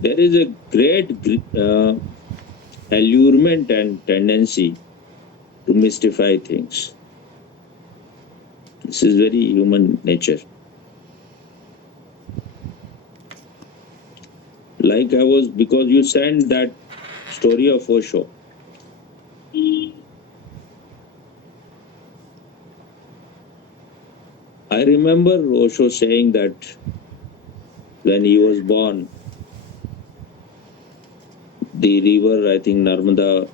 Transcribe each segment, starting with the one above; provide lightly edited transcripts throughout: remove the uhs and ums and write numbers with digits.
There is a great allurement and tendency to mystify things. This is very human nature. Like because you sent that story of Osho. I remember Osho saying that when he was born, the river, I think Narmada,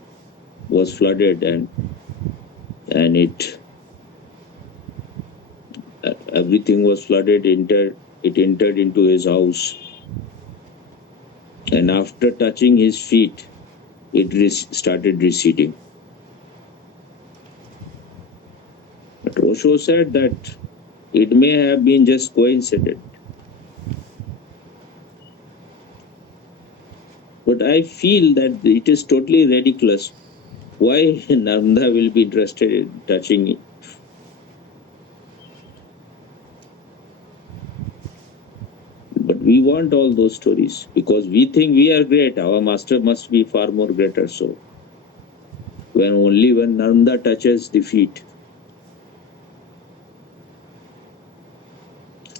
was flooded and everything was flooded. It entered into his house, and after touching his feet, it started receding. But Osho said that it may have been just coincident. But I feel that it is totally ridiculous. Why Narmada will be interested in touching it? But we want all those stories because we think we are great. Our master must be far more greater. So when Narmada touches the feet.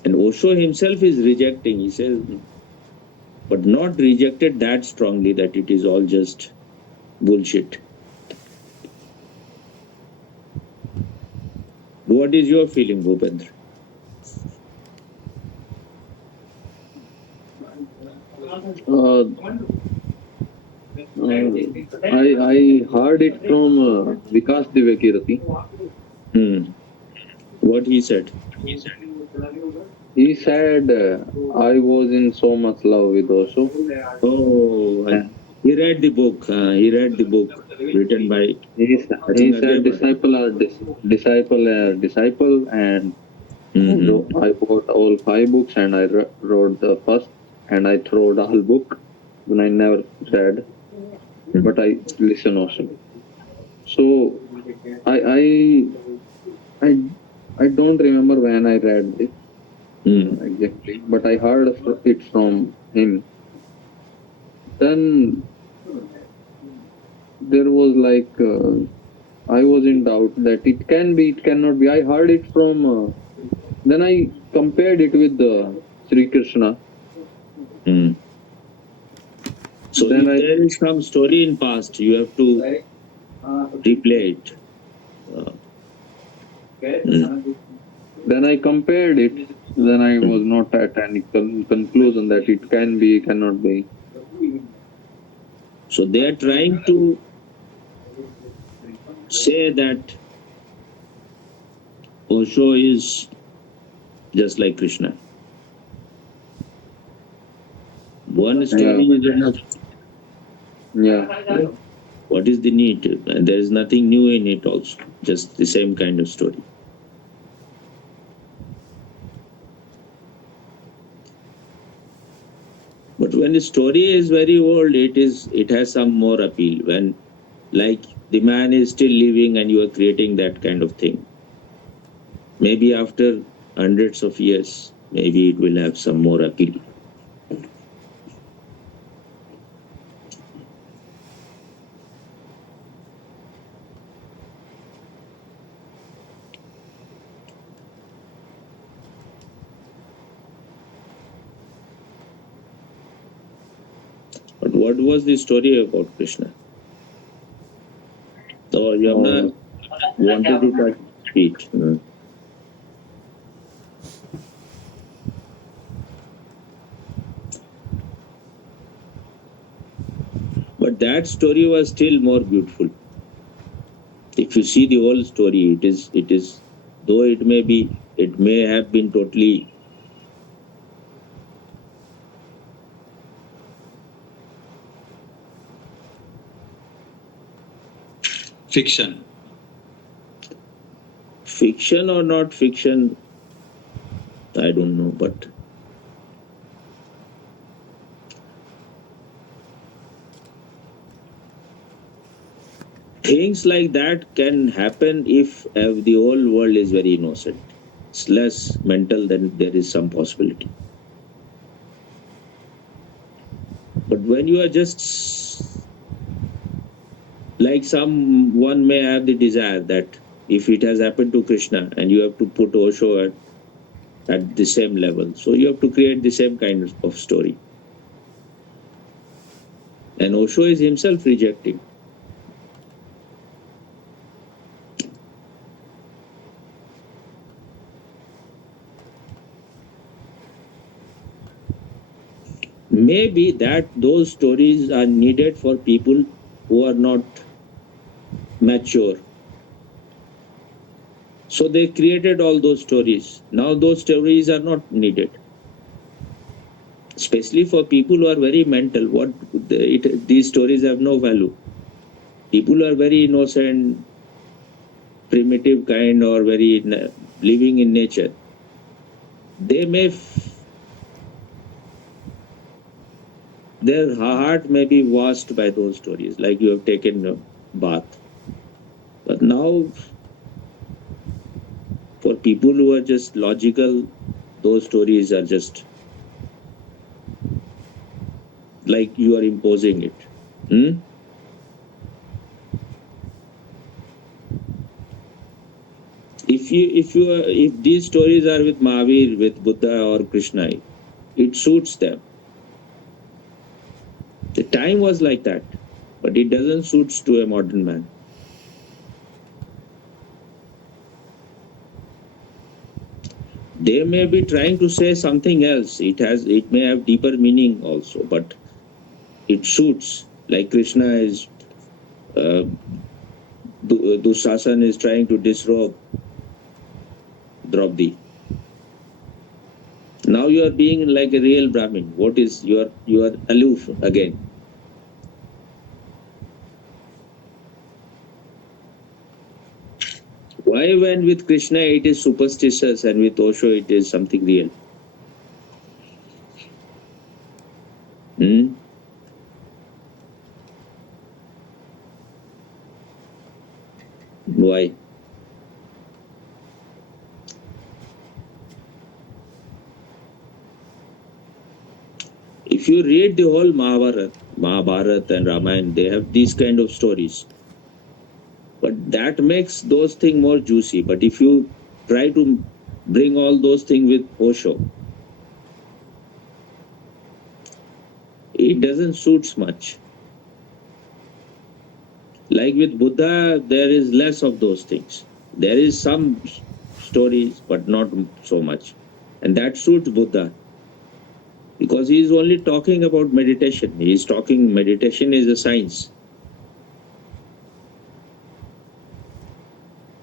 And Osho himself is rejecting. He says, but not rejected that strongly that it is all just bullshit. What is your feeling, Bhupendra? I heard it from Vikas Divekirati. What he said? He said, I was in so much love with Osho. Oh, he read the book. He read the book written by. He said, disciple are disciple, and I bought all 5 books, and I wrote the first, and I threw the whole book. Then I never read, but I listen also. So I don't remember when I read this exactly, but I heard it from him. Then there was like I was in doubt that it can be, it cannot be. I heard it from. Then I compared it with Sri Krishna. So then if there is some story in past, you have to replay it. Then I compared it. Then I was not at any conclusion that it can be, cannot be. So they are trying to say that Osho is just like Krishna. One story is enough. Yeah. What is the need? There is nothing new in it also. Just the same kind of story. But when the story is very old, it has some more appeal. When like the man is still living and you are creating that kind of thing. Maybe after hundreds of years, maybe it will have some more appeal. But what was the story about Krishna? So Yamuna wanted to touch feet. But that story was still more beautiful. If you see the whole story, it is though it may have been totally fiction or not fiction, I don't know, but things like that can happen if the whole world is very innocent. It's less mental, then there is some possibility. But when you are just like someone may have the desire that if it has happened to Krishna and you have to put Osho at the same level, so you have to create the same kind of story. And Osho is himself rejecting. Maybe that those stories are needed for people who are not mature. So they created all those stories. Now those stories are not needed. Especially for people who are very mental, these stories have no value. People who are very innocent, primitive kind, or very living in nature, they may their heart may be washed by those stories, like you have taken a bath. But now, for people who are just logical, those stories are just like you are imposing it. If these stories are with Mahavir, with Buddha or Krishna, it suits them. The time was like that, but it doesn't suit to a modern man. They may be trying to say something else. It may have deeper meaning also, but it suits. Like Krishna is Dushasan is trying to disrobe Draupadi. Now you are being like a real Brahmin. What is you are aloof again. Why when with Krishna it is superstitious and with Osho it is something real? Why? If you read the whole Mahabharata and Ramayana, they have these kind of stories. But that makes those things more juicy. But if you try to bring all those things with Osho, it doesn't suit much. Like with Buddha, there is less of those things. There is some stories, but not so much. And that suits Buddha. Because he is only talking about meditation. He is talking meditation is a science.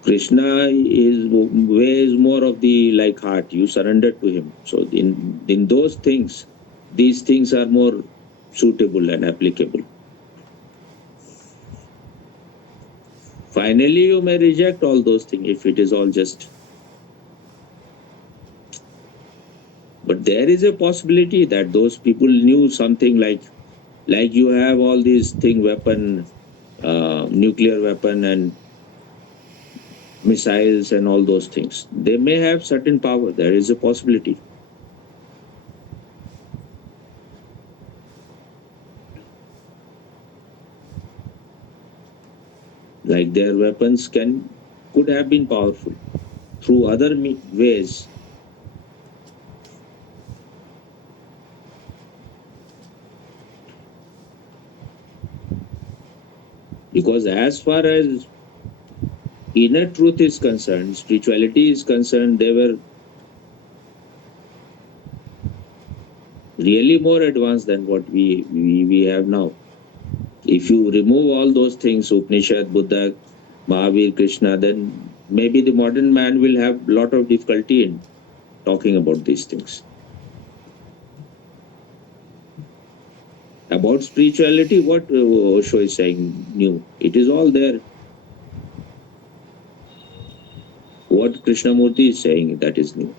Krishna is more of the like heart. You surrender to him. So in those things, these things are more suitable and applicable. Finally, you may reject all those things if it is all just. But there is a possibility that those people knew something like you have all these weapon, nuclear weapon and missiles and all those things. They may have certain power. There is a possibility. Like their weapons could have been powerful through other ways. Because as far as inner truth is concerned, spirituality is concerned, they were really more advanced than what we have now. If you remove all those things, Upanishad, Buddha, Mahavir, Krishna, then maybe the modern man will have a lot of difficulty in talking about these things. About spirituality, what Osho is saying new, it is all there. What Krishnamurti is saying, that is new.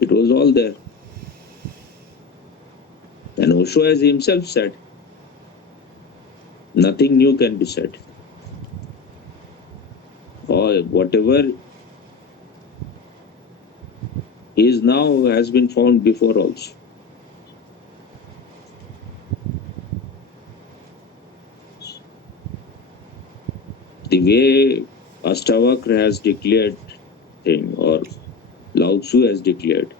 It was all there. And Osho has himself said, nothing new can be said. Or whatever is now has been found before also. way Ashtavakra has declared thing, or Lao Tzu has declared,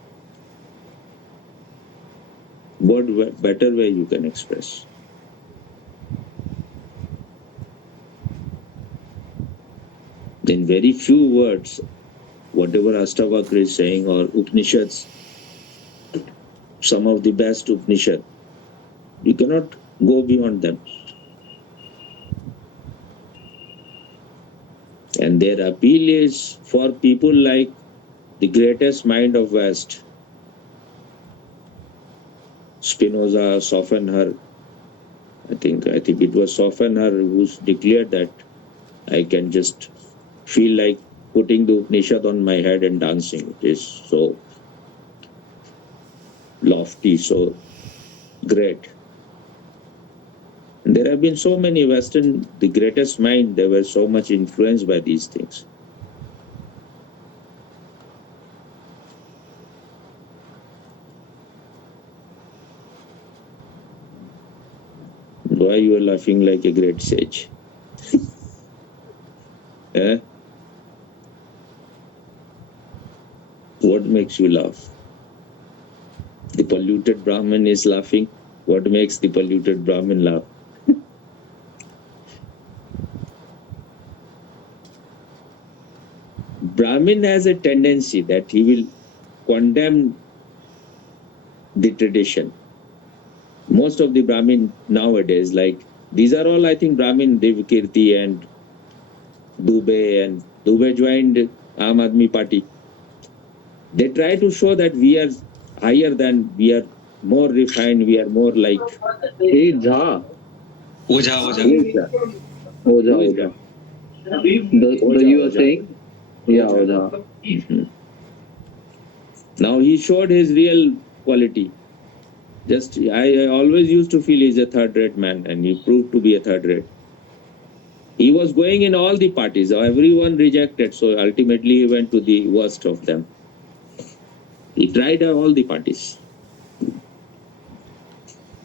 what better way you can express? In very few words, whatever Ashtavakra is saying, or Upanishads, some of the best Upanishad, you cannot go beyond them. And their appeal is for people like the greatest mind of West, Spinoza, Schopenhauer. I think it was Schopenhauer who's declared that I can just feel like putting the Upanishad on my head and dancing. It is so lofty, so great. And there have been so many Western, the greatest mind, they were so much influenced by these things. Why you are laughing like a great sage? Eh? What makes you laugh? The polluted Brahmin is laughing. What makes the polluted Brahmin laugh? Brahmin has a tendency that he will condemn the tradition. Most of the Brahmin nowadays, like these are all, I think, Brahmin, Devkirti and Dubey joined Aam Aadmi Party. They try to show that we are higher than, we are more refined, we are more like. Hey, Jha. Oja. Oja. The you are saying? Yeah, Oja. Now he showed his real quality. Just I always used to feel he's a third-rate man, and he proved to be a third-rate. He was going in all the parties, everyone rejected, so ultimately he went to the worst of them. He tried all the parties.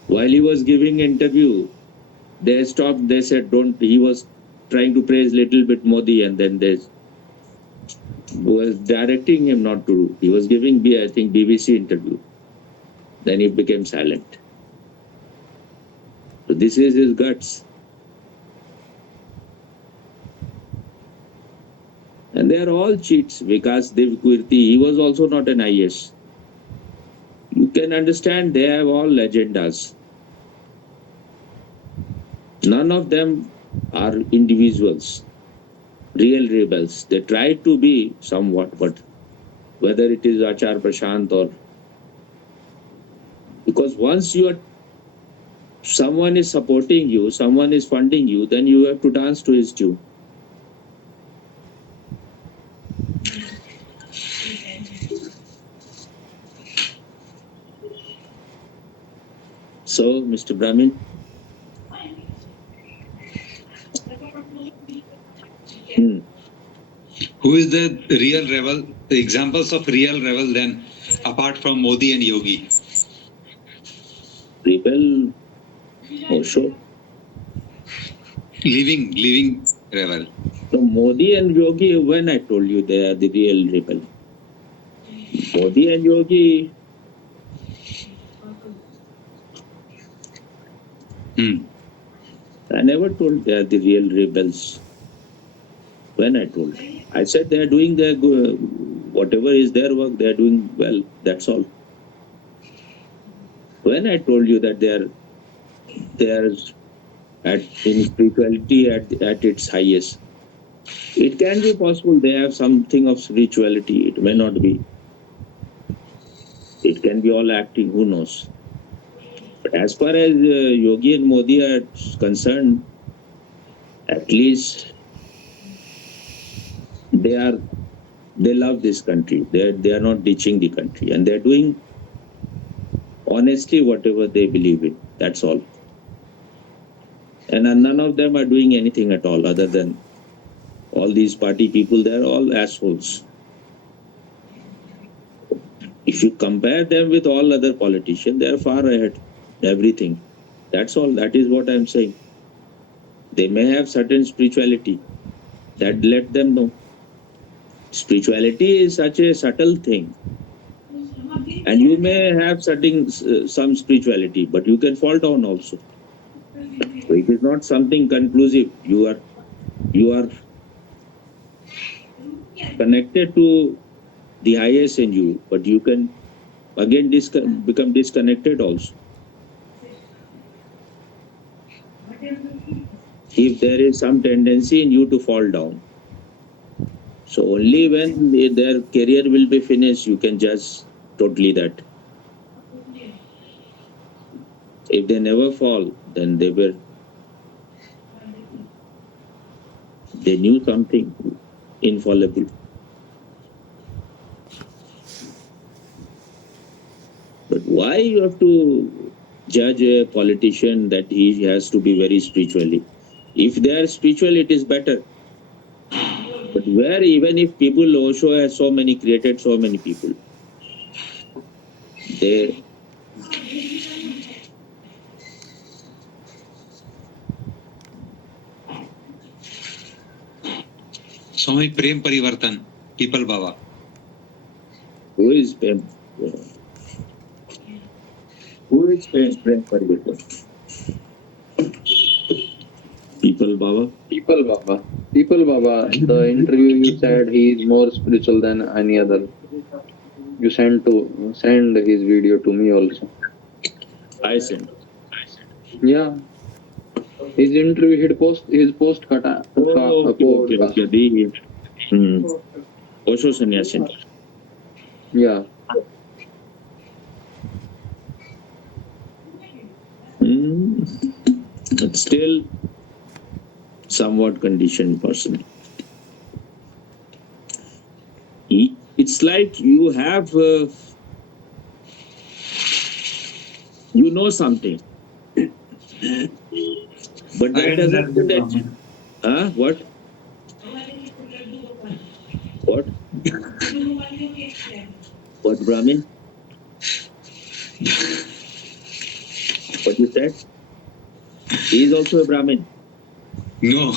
While he was giving interview, they stopped, they said don't, he was trying to praise little bit Modi, and then they was directing him not to do. He was giving, I think, BBC interview. Then he became silent. So this is his guts. And they are all cheats. Vikas Devkirti, he was also not an IS. You can understand they have all agendas. None of them are individuals, real rebels. They try to be somewhat, but whether it is Achar Prashant or... Because once someone is supporting you, someone is funding you, then you have to dance to his tune. So, Mr. Brahmin? Who is the real rebel? The examples of real rebel then, apart from Modi and Yogi? Rebel, Osho. Living rebel. So Modi and Yogi, when I told you they are the real rebel? Modi and Yogi... I never told they are the real rebels. When I told, I said they are doing their whatever is their work, they are doing well. That's all. When I told you that they are in spirituality at its highest, it can be possible they have something of spirituality. It may not be. It can be all acting. Who knows? But as far as Yogi and Modi are concerned, at least they love this country. They are not ditching the country, and they're doing honestly whatever they believe in. That's all. And none of them are doing anything at all other than all these party people. They're all assholes. If you compare them with all other politicians, they are far ahead. Everything. That's all. That is what I'm saying. They may have certain spirituality, That let them know. Spirituality is such a subtle thing. And you may have some spirituality, but you can fall down also. So it is not something conclusive. You are connected to the highest in you, but you can again become disconnected also. If there is some tendency in you to fall down. So only when their career will be finished, you can judge totally that. If they never fall, then they knew something infallible. But why you have to judge a politician that he has to be very spiritually? If they are spiritual, it is better. But where even if people, Osho has created so many people, they Swami Prem Parivartan, People Baba. who is Prem? Who is Prem Parivartan? People Baba? People Baba. People Baba, the interview you said he is more spiritual than any other. You send his video to me also. I sent. Yeah. His interview, his post kata. Okay. The Osho Sannyasi. Yeah. But still somewhat conditioned person. It's like you have, you know something. But that doesn't mean that. Huh? What? What? What Brahmin? What you said? He is also a Brahmin. No.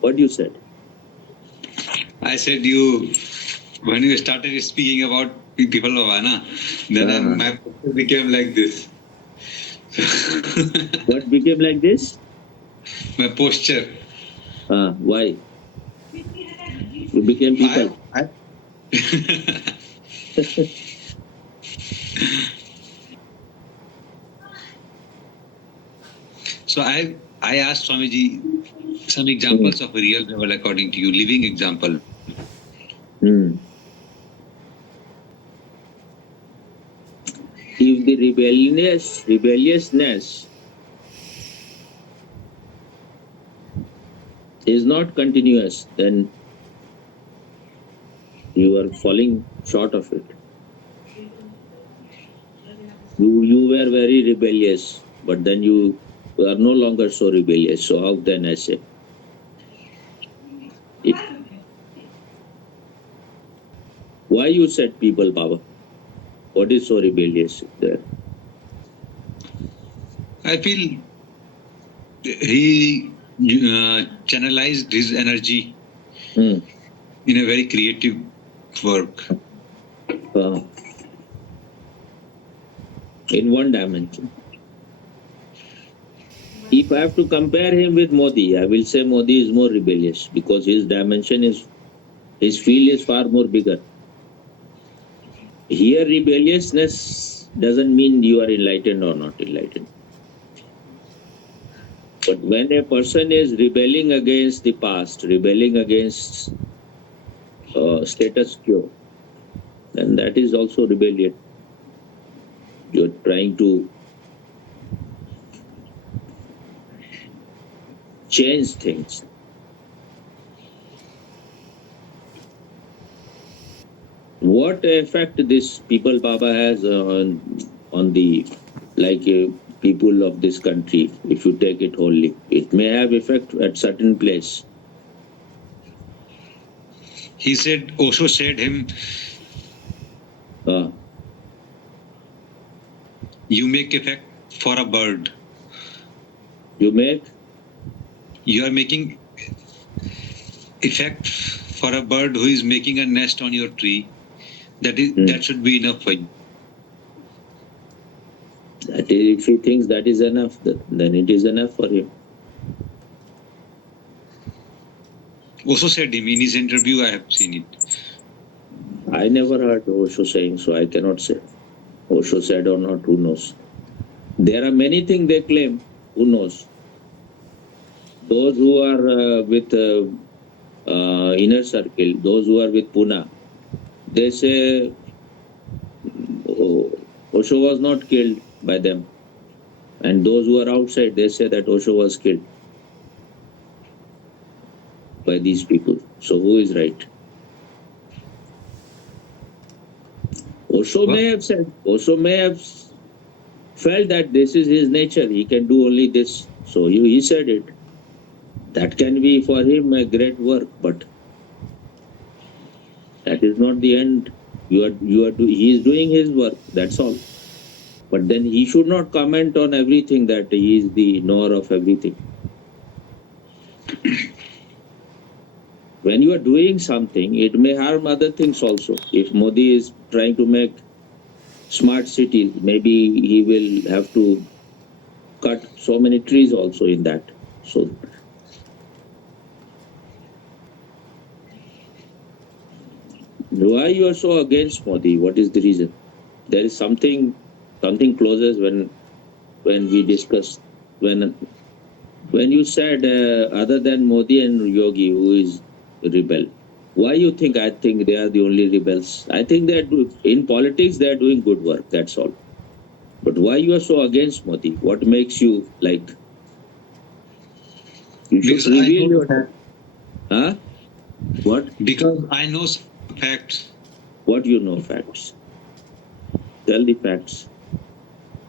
What you said? I said when you started speaking about People Baba, na, then my posture became like this. What became like this? My posture. Why? You became people. So I asked Swamiji some examples of a real rebel according to you, living example. If the rebelliousness is not continuous, then you are falling short of it. You were very rebellious, but then you are no longer so rebellious. So how then I say? Why you said People Baba? What is so rebellious there? I feel he channelized his energy in a very creative work. In one dimension. If I have to compare him with Modi, I will say Modi is more rebellious because his dimension is, his field is far more bigger. Here, rebelliousness doesn't mean you are enlightened or not enlightened. But when a person is rebelling against the past, rebelling against status quo, then that is also rebellion. You're trying to change things. What effect this People Baba has on the people of this country, if you take it wholly? It may have effect at certain place. He said, Osho said him, you make effect for a bird. You make? You are making effect for a bird who is making a nest on your tree. That should be enough for you. That is, if he thinks that is enough, then it is enough for him. Also said him in his interview, I have seen it. I never heard Osho saying, so I cannot say. Osho said or not, who knows? There are many things they claim, who knows? Those who are with inner circle, those who are with Pune, they say Osho was not killed by them. And those who are outside, they say that Osho was killed by these people. So who is right? Osho may have said, Osho may have felt that this is his nature. He can do only this. So he said it. That can be for him a great work, but that is not the end. He is doing his work. That's all. But then he should not comment on everything that he is the knower of everything. When you are doing something, it may harm other things also. If Modi is trying to make smart cities, maybe he will have to cut so many trees also in that. So why you are so against Modi? What is the reason? There is something closes when we discussed when you said other than Modi and Yogi, who is a rebel. Why you think? I think they are the only rebels. I think they are in politics. They are doing good work. That's all. But why you are so against Modi? What makes you like? You should Because reveal your. Huh? What? Because I know some facts. What you know facts? Tell the facts.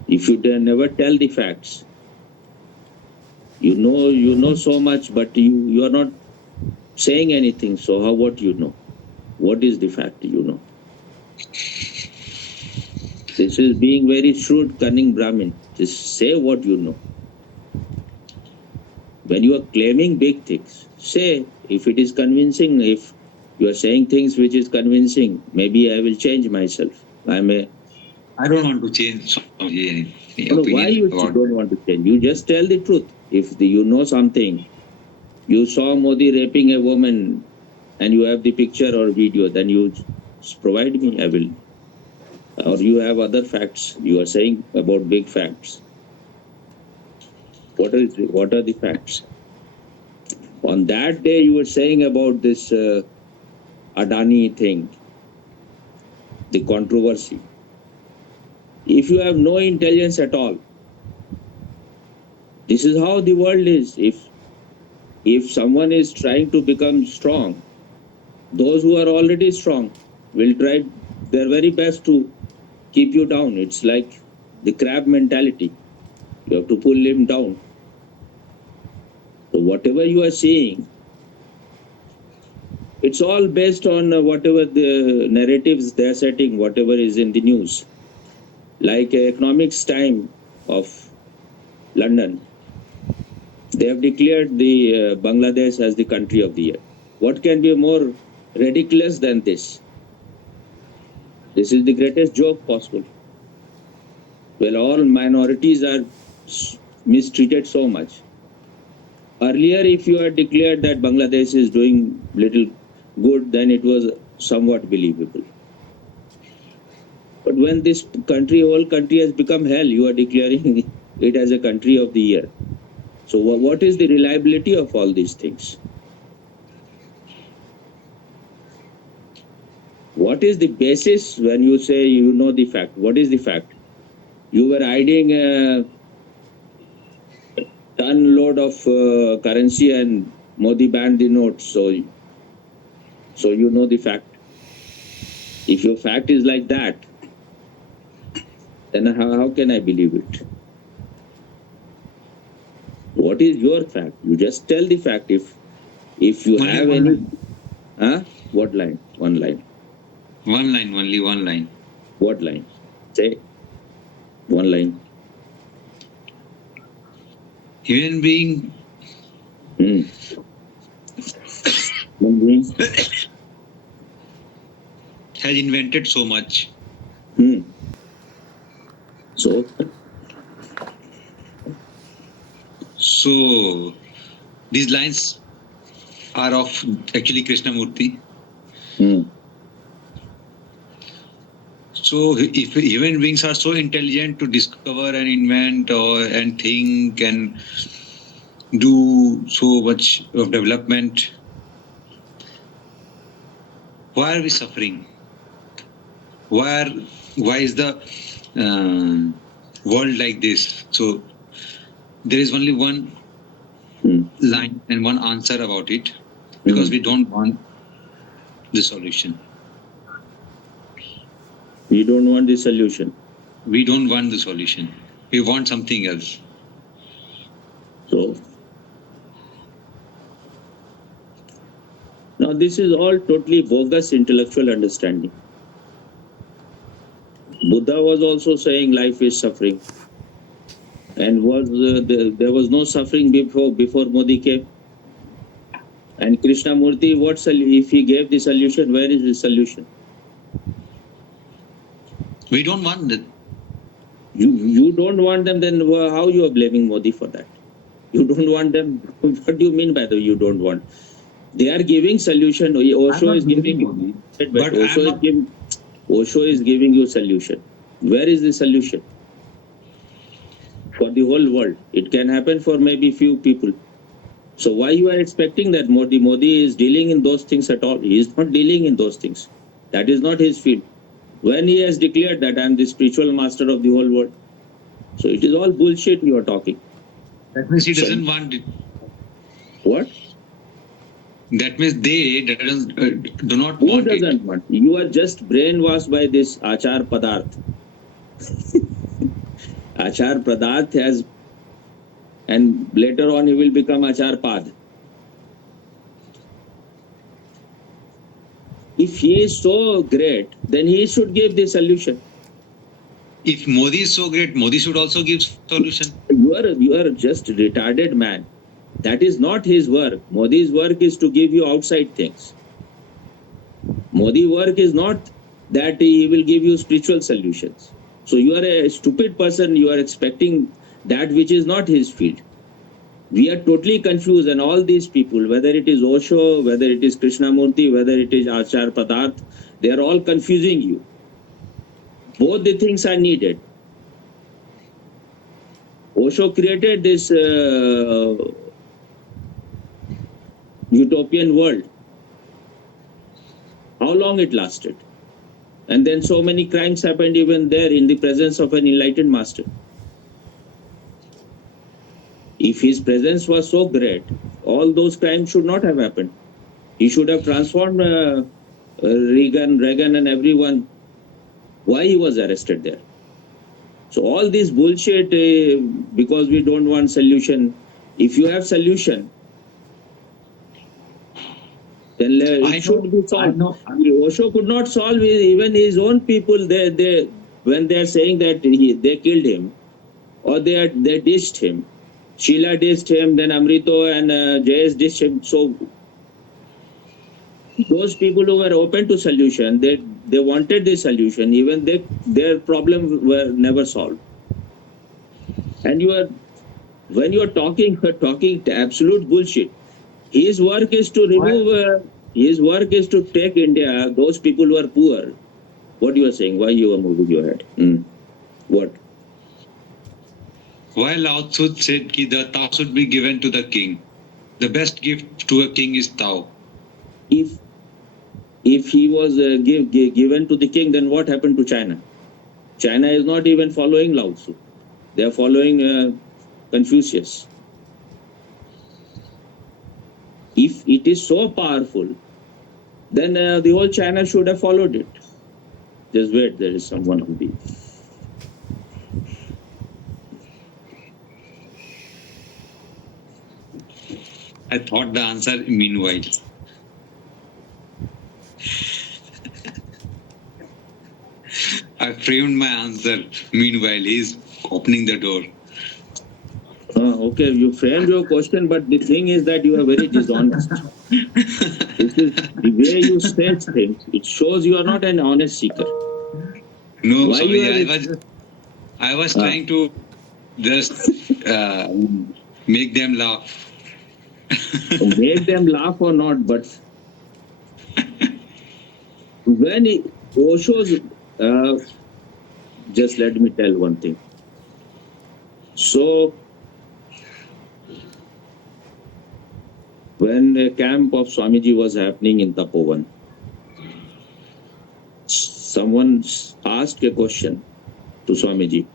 If you never tell the facts, you know so much, but you are not saying anything. So how what you know? What is the fact you know? This is being very shrewd, cunning Brahmin. Just say what you know. When you are claiming big things, say if it is convincing. If you are saying things which is convincing, maybe I will change myself. I don't want to change any why you don't want to change? You just tell the truth. If you know something, you saw Modi raping a woman and you have the picture or video, then you provide me, I will. Or you have other facts. You are saying about big facts. What are the facts? On that day, you were saying about this Adani thing, the controversy. If you have no intelligence at all, this is how the world is. If someone is trying to become strong, those who are already strong will try their very best to keep you down. It's like the crab mentality. You have to pull him down. So whatever you are seeing, it's all based on whatever the narratives they're setting, whatever is in the news. Like Economics Time of London, they have declared the Bangladesh as the country of the year. What can be more ridiculous than this? This is the greatest joke possible. Well, all minorities are mistreated so much. Earlier, if you had declared that Bangladesh is doing little good, then it was somewhat believable. But when this whole country has become hell, you are declaring it as a country of the year. So what is the reliability of all these things? What is the basis when you say you know the fact? What is the fact? You were hiding a ton load of currency and Modi banned the notes. So you know the fact. If your fact is like that, then how can I believe it? What is your fact? You just tell the fact. If you only have any line. What line? One line. One line, only one line. What line? Say one line. Human being Human being. has invented so much. So, So these lines are of actually Krishnamurti. So if human beings are so intelligent to discover and invent and think and do so much of development, why are we suffering? Why is the world like this? So there is only one line and one answer about it, because we don't want the solution. we don't want the solution. We don't want the solution. We want something else. So, now this is all totally bogus intellectual understanding. Buddha was also saying life is suffering, and there was no suffering before Modi came. And Krishnamurti, if he gave the solution, where is the solution? We don't want that. You don't want them, then how you are blaming Modi for that? You don't want them. What do you mean by the you don't want? They are giving solution. Osho is giving you, but Osho is giving you solution. Where is the solution? For the whole world. It can happen for maybe few people. So why you are expecting that Modi is dealing in those things at all? He is not dealing in those things. That is not his field. When he has declared that I am the spiritual master of the whole world. So it is all bullshit you are talking. That means he doesn't want it. What? That means they do not Who want doesn't it. want? You are just brainwashed by this Achar Padarth. Achar Padarth has, and later on he will become Achar Pad. If he is so great, then he should give the solution. If Modi is so great, Modi should also give solution. You are just retarded man. That is not his work. Modi's work is to give you outside things. Modi's work is not that he will give you spiritual solutions. So you are a stupid person. You are expecting that which is not his field. We are totally confused, and all these people, whether it is Osho, whether it is Krishnamurti, whether it is Achar Padarth, they are all confusing you. Both the things are needed. Osho created this utopian world. How long it lasted? And then so many crimes happened even there in the presence of an enlightened master. If his presence was so great, all those crimes should not have happened. He should have transformed Reagan and everyone. Why he was arrested there? So all this bullshit, because we don't want solution. If you have solution, then it should be solved. Osho could not solve even his own people. They when they are saying that they killed him, or they dished him. Sheila dished him, then Amrito and Jayesh dished him. So those people who were open to solution, they wanted the solution. Even their problems were never solved. And when you are talking absolute bullshit. His work is to remove. His work is to take India. Those people who are poor. What you are saying? Why you are moving your head? What? Why Lao Tzu said that the Tao should be given to the king. The best gift to a king is Tao. If he was given to the king, then what happened to China? China is not even following Lao Tzu. They are following Confucius. If it is so powerful, then the whole China should have followed it. Just wait, there is someone on the... I thought the answer meanwhile. I framed my answer. Meanwhile, he's opening the door. Okay, you framed your question, but the thing is that you are very dishonest. This is the way you say things. It shows you are not an honest seeker. No, Why you Swamiji, are? I was Ah. trying to just make them laugh. Make them laugh or not, but when Osho's, just let me tell one thing. So, when the camp of Swamiji was happening in Tapovan, someone asked a question to Swamiji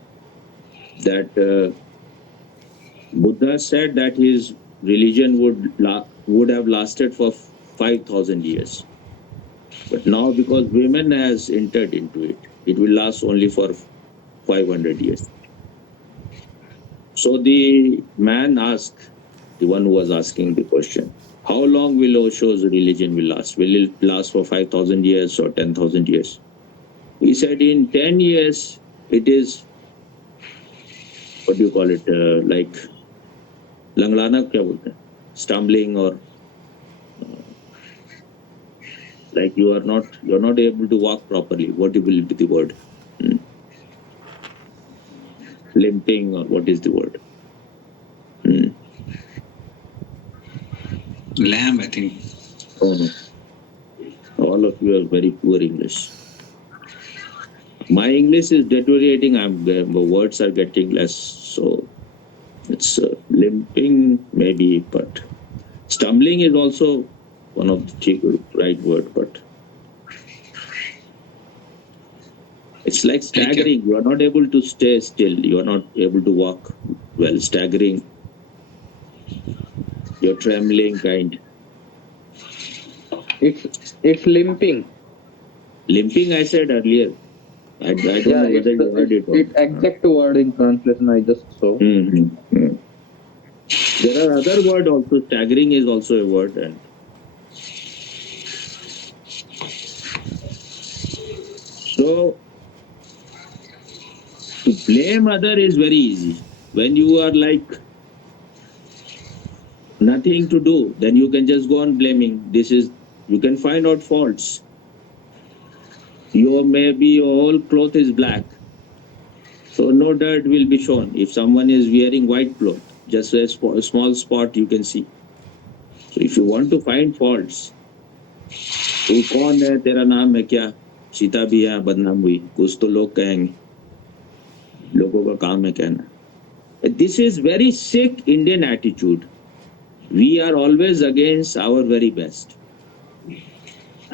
that Buddha said that his religion would have lasted for 5,000 years. But now, because women has entered into it, it will last only for 500 years. So the man asked, the one who was asking the question, how long will Osho's religion will last? Will it last for 5,000 years or 10,000 years? He said in 10 years, it is, what do you call it, like, langlana kya bolte hain? Stumbling, or like you're not able to walk properly. What will be the word? Limping, or what is the word? Lamb, I think. Oh no. All of you are very poor English. My English is deteriorating. Words are getting less. So it's limping maybe, but stumbling is also one of the right word, but it's like staggering. You are not able to stay still. You are not able to walk well. Staggering. You're trembling kind. It's limping. Limping, I said earlier. I don't know whether you heard it. It's exact word in translation I just saw. There are other words also. Staggering is also a word, and so to blame other is very easy. When you are like nothing to do, then you can just go on blaming. You can find out faults. Maybe your whole cloth is black, so no dirt will be shown. If someone is wearing white cloth, just a small spot you can see. So if you want to find faults, तू कौन है, तेरा नाम है क्या, सीता भी यहाँ बदनाम हुई, कुछ तो लोग कहेंगे, लोगों का काम है कहना. This is very sick Indian attitude. We are always against our very best.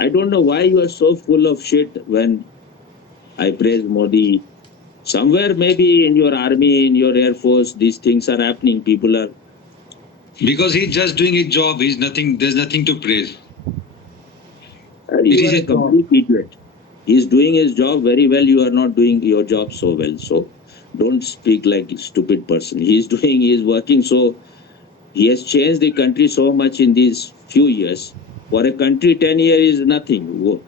I don't know why you are so full of shit when I praise Modi. Somewhere maybe in your army, in your air force, these things are happening. People are... Because he's just doing his job. There's nothing to praise. You are a complete idiot. He's doing his job very well. You are not doing your job so well. So don't speak like a stupid person. He's working so... He has changed the country so much in these few years. For a country, 10 years is nothing.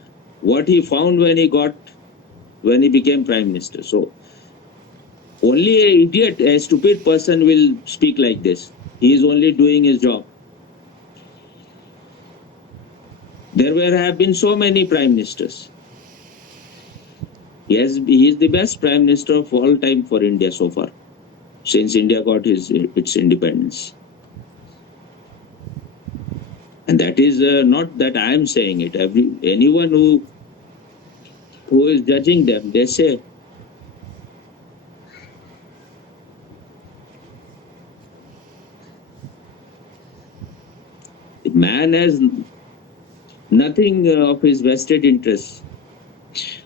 What he found when he became prime minister. So only an idiot, a stupid person will speak like this. He is only doing his job. There have been so many prime ministers. He is the best prime minister of all time for India so far, since India got its independence. And that is not that I am saying it. Anyone who is judging them, they say. The man has nothing of his vested interests.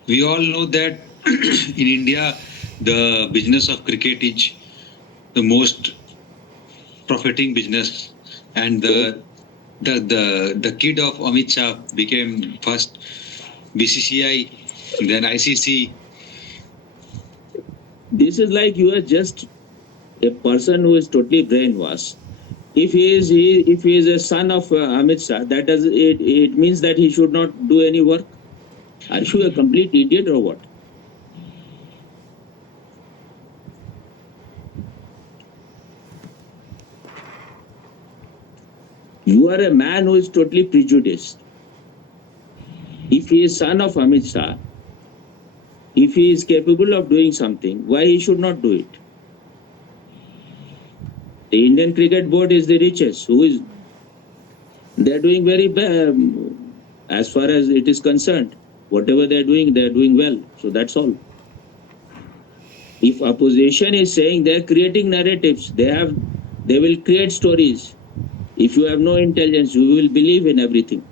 We all know that in India, the business of cricket is the most profiting business, and the kid of Amit Shah became first BCCI, then ICC. This is like you are just a person who is totally brainwashed. If he is a son of Amit Shah, that does it means that he should not do any work? Are you a complete idiot or what? are a man who is totally prejudiced. If he is son of Amit Shah, if he is capable of doing something, why he should not do it? The Indian Cricket Board is the richest. They're doing very bad as far as it is concerned. Whatever they're doing well. So that's all. If opposition is saying they're creating narratives, they will create stories. If you have no intelligence, you will believe in everything.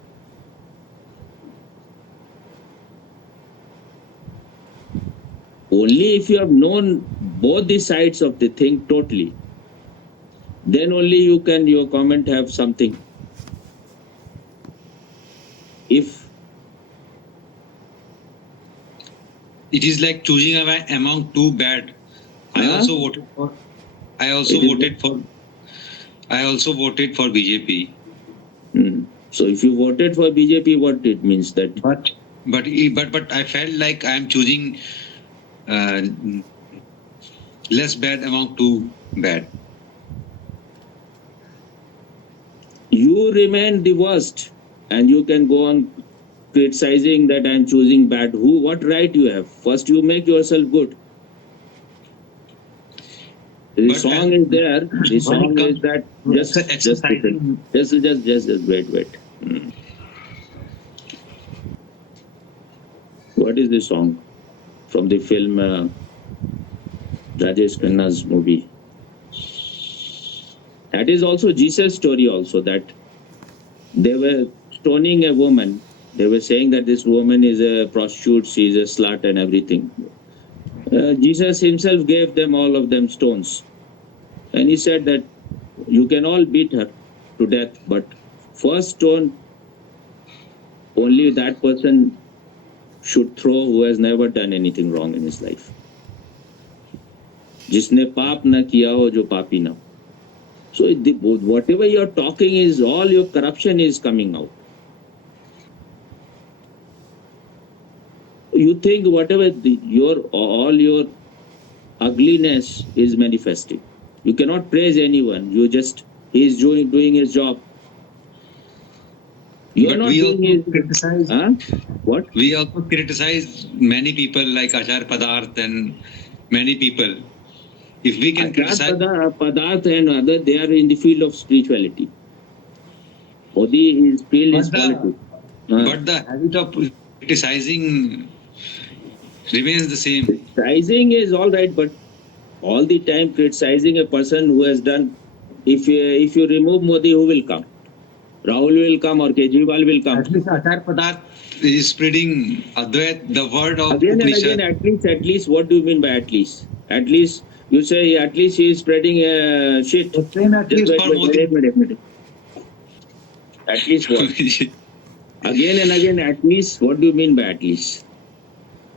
Only if you have known both the sides of the thing totally, then only your comment have something. If it is like choosing among two bad. I also voted for BJP. So if you voted for BJP, what it means that? But I felt like I am choosing less bad among two bad. You remain the worst, and you can go on criticizing that I'm choosing bad. What right you have? First, you make yourself good. The song is there. The song is that just wait. What is the song from the film Rajesh Khanna's movie? That is also Jesus' story also, that they were stoning a woman. They were saying that this woman is a prostitute, she is a slut and everything. Jesus himself gave them, all of them, stones. And he said that you can all beat her to death, but first stone only that person should throw who has never done anything wrong in his life. जिसने पाप न किया हो जो पापी न हो. So whatever you're talking is, all your corruption is coming out. You think whatever all your ugliness is manifesting. You cannot praise anyone. He is doing his job. You are not doing his. Criticize. What? We also criticize many people like Achar Padarth and many people. If we can criticize Padarth and other, they are in the field of spirituality. Modi, his field is politics. But the habit of criticizing remains the same. Criticizing is all right, but all the time criticizing a person who has done. If you remove Modi, who will come? Rahul will come or Kejriwal will come. At least Achar Padarth is spreading Advait, the word of again and again. At least. What do you mean by at least? At least. You say at least he is spreading shit. The same at least for Modi. Wait. At least what? Again and again, at least. What do you mean by at least?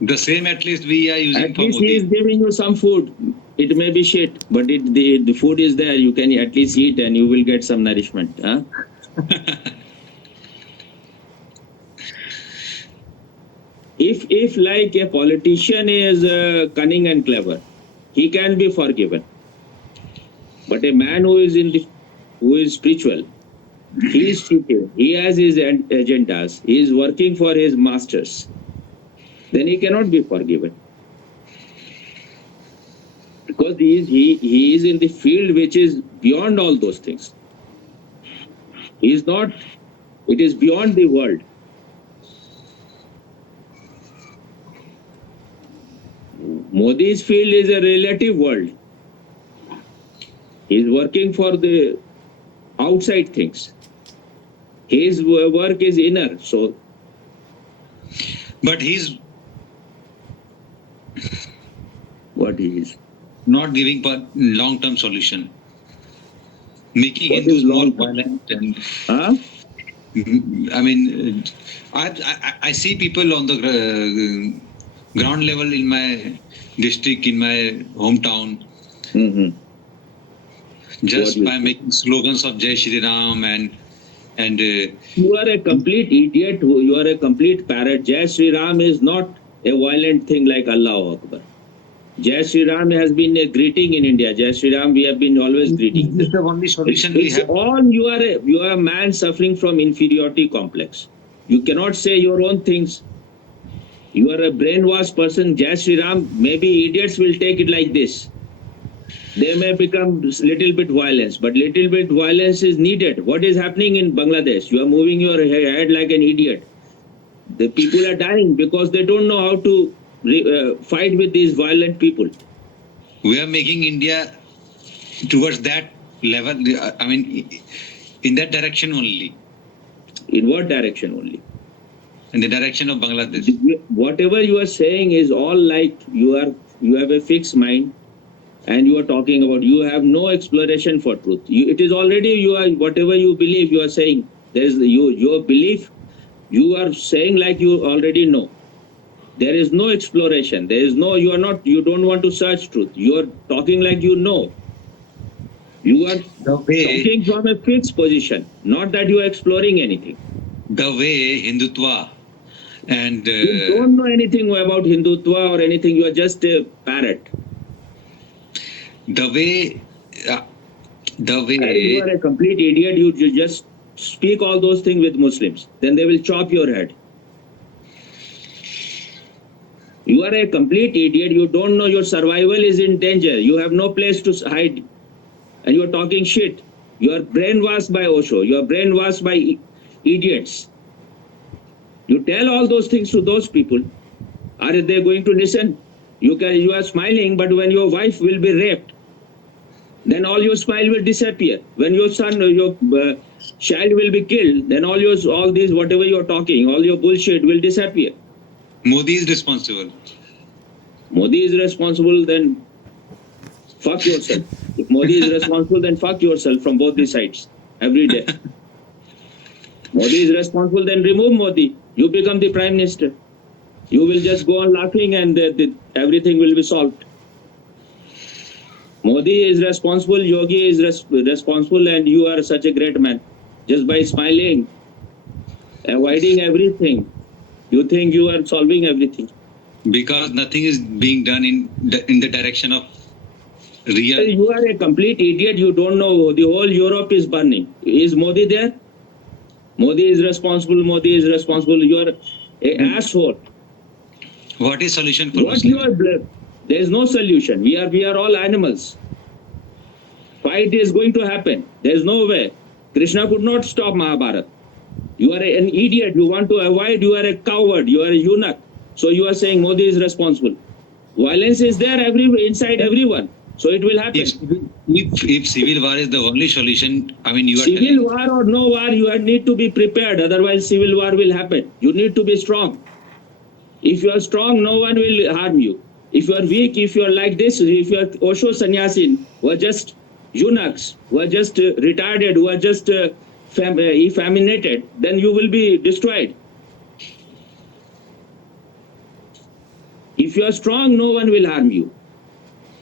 The same at least we are using at for least Modi. He is giving you some food. It may be shit, but the food is there. You can at least eat and you will get some nourishment. Huh? If like a politician is cunning and clever, he can be forgiven. But a man who is spiritual, he is cheating. He has his agendas. He is working for his masters. Then he cannot be forgiven. Because he is in the field which is beyond all those things. He is not. It is beyond the world. Modi's field is a relative world. He is working for the outside things. His work is inner. So, but he's what he is not giving long-term solution, making Hindus more violent. And I mean, I see people on the ground level in my district, in my hometown, just by making slogans of Jai Shri Ram and you are a complete idiot. You are a complete parrot. Jai Shri Ram is not a violent thing like Allahu Akbar. Jai Shri Ram has been a greeting in India. Jai Shri Ram, we have been always greeting. This is the only solution we It's have. all you are a man suffering from inferiority complex. You cannot say your own things. You are a brainwashed person. Jai Shri Ram, maybe idiots will take it like this. They may become little bit violence, but little bit violence is needed. What is happening in Bangladesh? You are moving your head like an idiot. The people are dying because they don't know how to fight with these violent people. We are making India towards that level. I mean, in that direction only. In what direction only? In the direction of Bangladesh. Whatever you are saying is all like you have a fixed mind, and you are talking about, you have no exploration for truth. It is already, you are, whatever you believe, you are saying, there is your belief, you are saying like you already know. There is no exploration. There is no, you don't want to search truth. You are talking like you know. You are talking from a fixed position, not that you are exploring anything. The way Hindutva and you don't know anything about Hindutva or anything. You are just a parrot. The way you are a complete idiot. You just speak all those things with Muslims, then they will chop your head. You are a complete idiot. You don't know your survival is in danger. You have no place to hide, and you are talking shit. You are brainwashed by Osho. You are brainwashed by idiots. You tell all those things to those people. Are they going to listen? You are smiling, but when your wife will be raped, then all your smile will disappear. When your son or your child will be killed, then all these whatever you are talking, all your bullshit will disappear. Modi is responsible. Modi is responsible, then fuck yourself. If Modi is responsible, then fuck yourself from both the sides every day. Modi is responsible, then remove Modi. You become the Prime Minister. You will just go on laughing and everything will be solved. Modi is responsible, Yogi is responsible, and you are such a great man. Just by smiling, avoiding everything, you think you are solving everything. Because nothing is being done in the direction of real. You are a complete idiot. You don't know the whole Europe is burning. Is Modi there? Modi is responsible. Modi is responsible. You are an asshole. What is solution for what you are? There is no solution. We are all animals. Fight is going to happen. There is no way. Krishna could not stop Mahabharata. You are an idiot. You want to avoid. You are a coward. You are a eunuch. So you are saying Modi is responsible. Violence is there inside everyone. So it will happen. If civil war is the only solution, I mean, you are civil war or no war, you need to be prepared. Otherwise, civil war will happen. You need to be strong. If you are strong, no one will harm you. If you are weak, if you are like this, if you are Osho Sannyasin, who are just eunuchs, who are just retarded, who are just effeminated, then you will be destroyed. If you are strong, no one will harm you.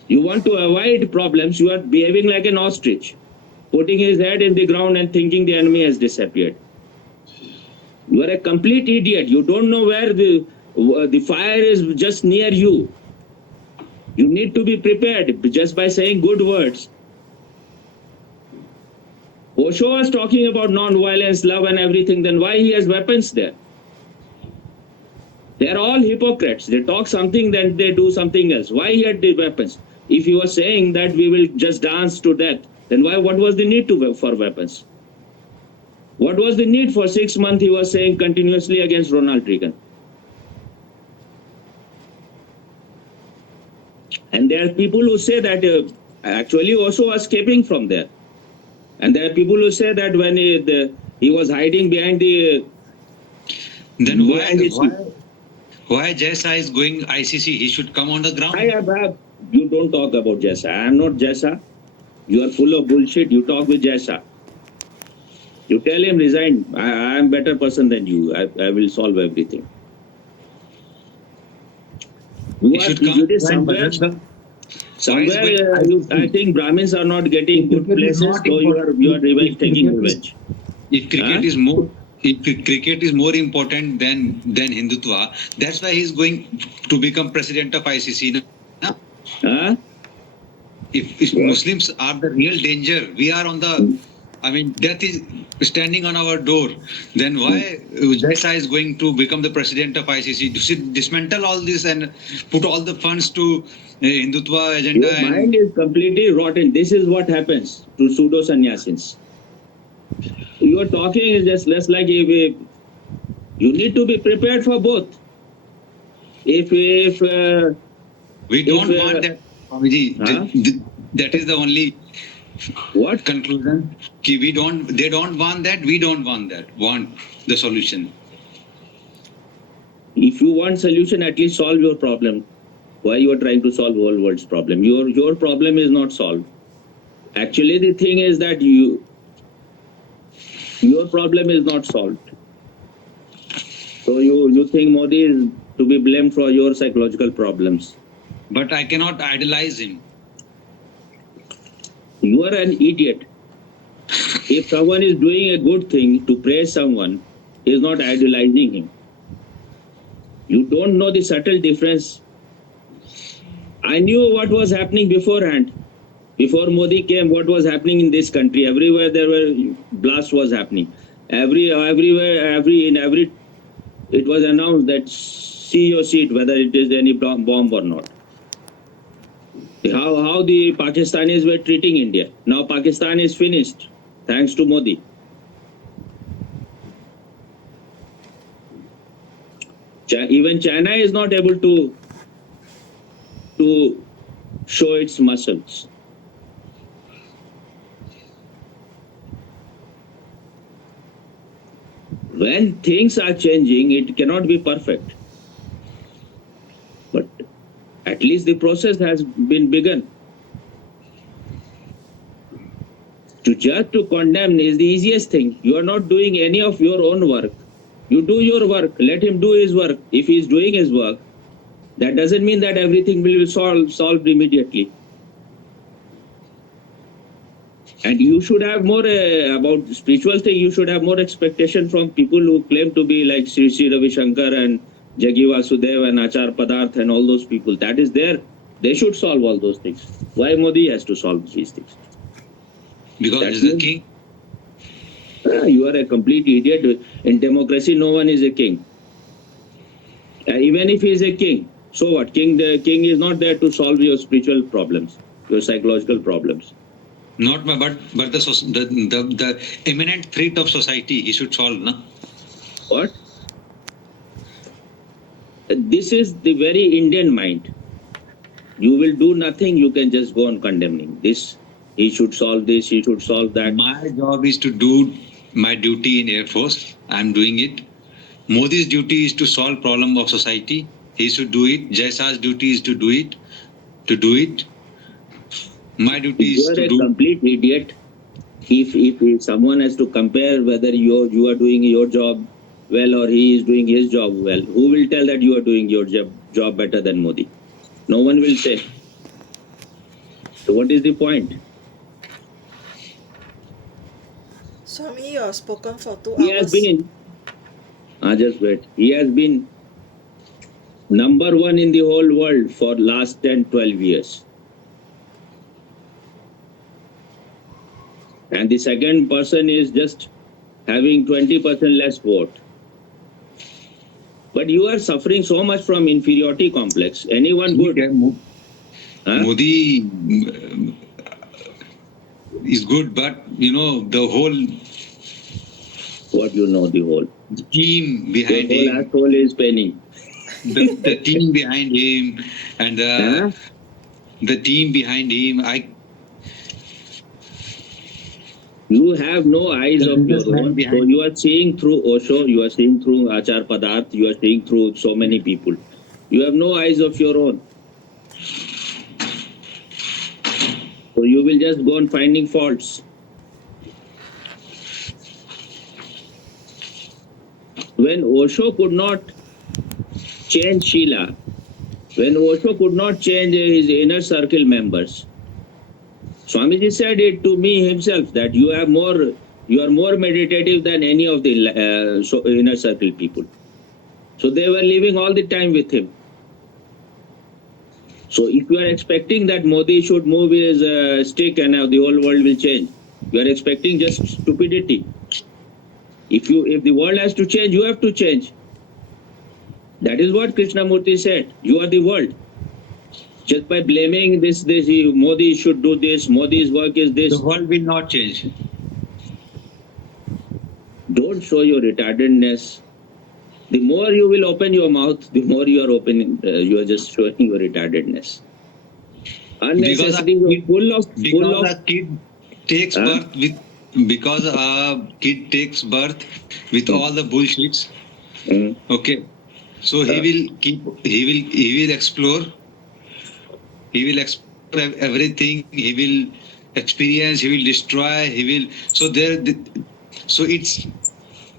You want to avoid problems, you are behaving like an ostrich, putting his head in the ground and thinking the enemy has disappeared. You are a complete idiot. You don't know where the fire is just near you. You need to be prepared just by saying good words. Osho was talking about non-violence, love and everything, then why he has weapons there? They are all hypocrites. They talk something, then they do something else. Why he had the weapons? If he was saying that we will just dance to death, then what was the need for weapons? What was the need for 6 months he was saying continuously against Ronald Reagan? And there are people who say that actually Osho was escaping from there. And there are people who say that when he was hiding behind the... Then why Jaisa is going ICC? He should come on the ground. You don't talk about Jaisa. I am not Jaisa. You are full of bullshit. You talk with Jaisa. You tell him resign. I am better person than you. I will solve everything. Somewhere I think Brahmins are not getting good places, so you are taking revenge. If cricket is more... If cricket is more important than Hindutva, that's why he's going to become president of ICC. No? Huh? If Muslims are the real danger, we are on the. I mean, death is standing on our door. Then why Jaisa is going to become the president of ICC? To dismantle all this and put all the funds to Hindutva agenda Your mind is completely rotten. This is what happens to pseudo sannyasins. You are talking is just less like if you need to be prepared for both. If we don't want that, Swamiji. Huh? That is the only What conclusion. They don't want that. We don't want that. Want the solution. If you want solution, at least solve your problem. Why you are trying to solve whole world's problem? Your problem is not solved. Actually, the thing is that your problem is not solved. So you think Modi is to be blamed for your psychological problems. But I cannot idolize him. You are an idiot. If someone is doing a good thing, to praise someone is not idolizing him. You don't know the subtle difference. I knew what was happening beforehand. Before Modi came, what was happening in this country? Everywhere there were blast was happening. Everywhere, it was announced that see your seat, whether it is any bomb or not. How the Pakistanis were treating India. Now Pakistan is finished, thanks to Modi. Even China is not able to show its muscles. When things are changing, it cannot be perfect. But at least the process has been begun. To judge, to condemn is the easiest thing. You are not doing any of your own work. You do your work. Let him do his work. If he is doing his work, that doesn't mean that everything will be solved immediately. And you should have more about spiritual thing. You should have more expectation from people who claim to be like Sri Ravi Shankar and Jagi Vasudev and Achar Padarth and all those people. That is there. They should solve all those things. Why Modi has to solve these things? Because he's a king. You are a complete idiot. In democracy, no one is a king. Even if he is a king, so what? The king is not there to solve your spiritual problems, your psychological problems. Not but the imminent threat of society he should solve, no? What? This is the very Indian mind. You will do nothing, you can just go on condemning this. He should solve this, he should solve that. My job is to do my duty in Air Force. I'm doing it. Modi's duty is to solve problem of society. He should do it. Jaisa's duty is to do it. My duty is to do. You are a complete idiot. If someone has to compare whether you are doing your job well or he is doing his job well, who will tell that you are doing your job better than Modi? No one will say. So what is the point? Swami, you have spoken for 2 He hours. has been just wait. He has been number one in the whole world for last 10, 12 years. And the second person is just having 20% less vote. But you are suffering so much from inferiority complex. Anyone good? Modi is good, but the whole. What you know, the whole team behind the whole him. asshole is paining. The team behind him and the team behind him. You have no eyes of your own. So you are seeing through Osho, you are seeing through Achar Padarth, you are seeing through so many people. You have no eyes of your own. So you will just go on finding faults. When Osho could not change Sheila, when Osho could not change his inner circle members, Swamiji said it to me himself that you are more meditative than any of the inner circle people. So they were living all the time with him. So if you are expecting that Modi should move his stick and the whole world will change, you are expecting just stupidity. If the world has to change, you have to change. That is what Krishnamurti said. You are the world. Just by blaming this, Modi should do this, Modi's work is this. The world will not change. Don't show your retardedness. The more you will open your mouth, the more you are opening, you are just showing your retardedness. Unnecessary, full of. A kid takes birth with, because a kid takes birth with all the bullshits. Okay, so he will explore. He will explore everything. He will experience. He will destroy. He will. So it's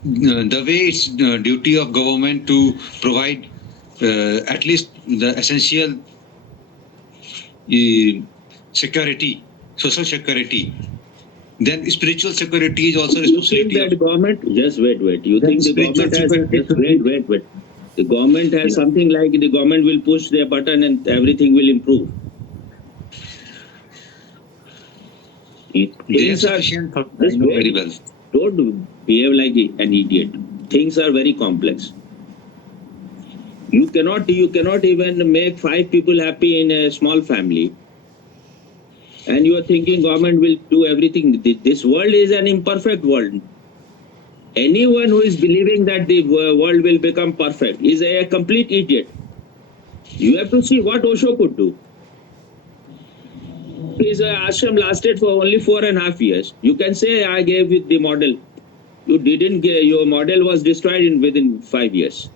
the way it's duty of government to provide at least the essential security, social security. Then spiritual security is also responsibility. You think that government? Just wait. You think the government has? Just wait. The government has something like the government will push their button and everything will improve. Things are very well. Don't behave like an idiot. Things are very complex. You cannot even make 5 people happy in a small family. And you are thinking government will do everything. This world is an imperfect world. Anyone who is believing that the world will become perfect is a complete idiot. You have to see what Osho could do. His ashram lasted for only 4.5 years. You can say, I gave you the model. You didn't get, your model was destroyed within 5 years.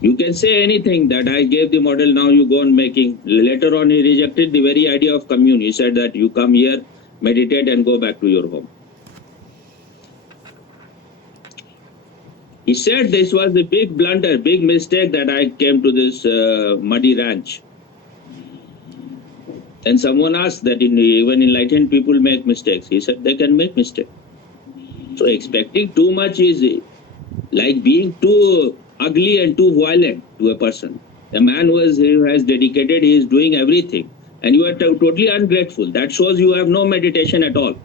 You can say anything that I gave the model, now you go on making. Later on, he rejected the very idea of commune. He said that you come here, meditate and go back to your home. He said this was the big blunder, big mistake that I came to this muddy ranch. And someone asked that even enlightened people make mistakes. He said they can make mistakes. So expecting too much is like being too ugly and too violent to a person. A man who has dedicated, he is doing everything. And you are totally ungrateful. That shows you have no meditation at all.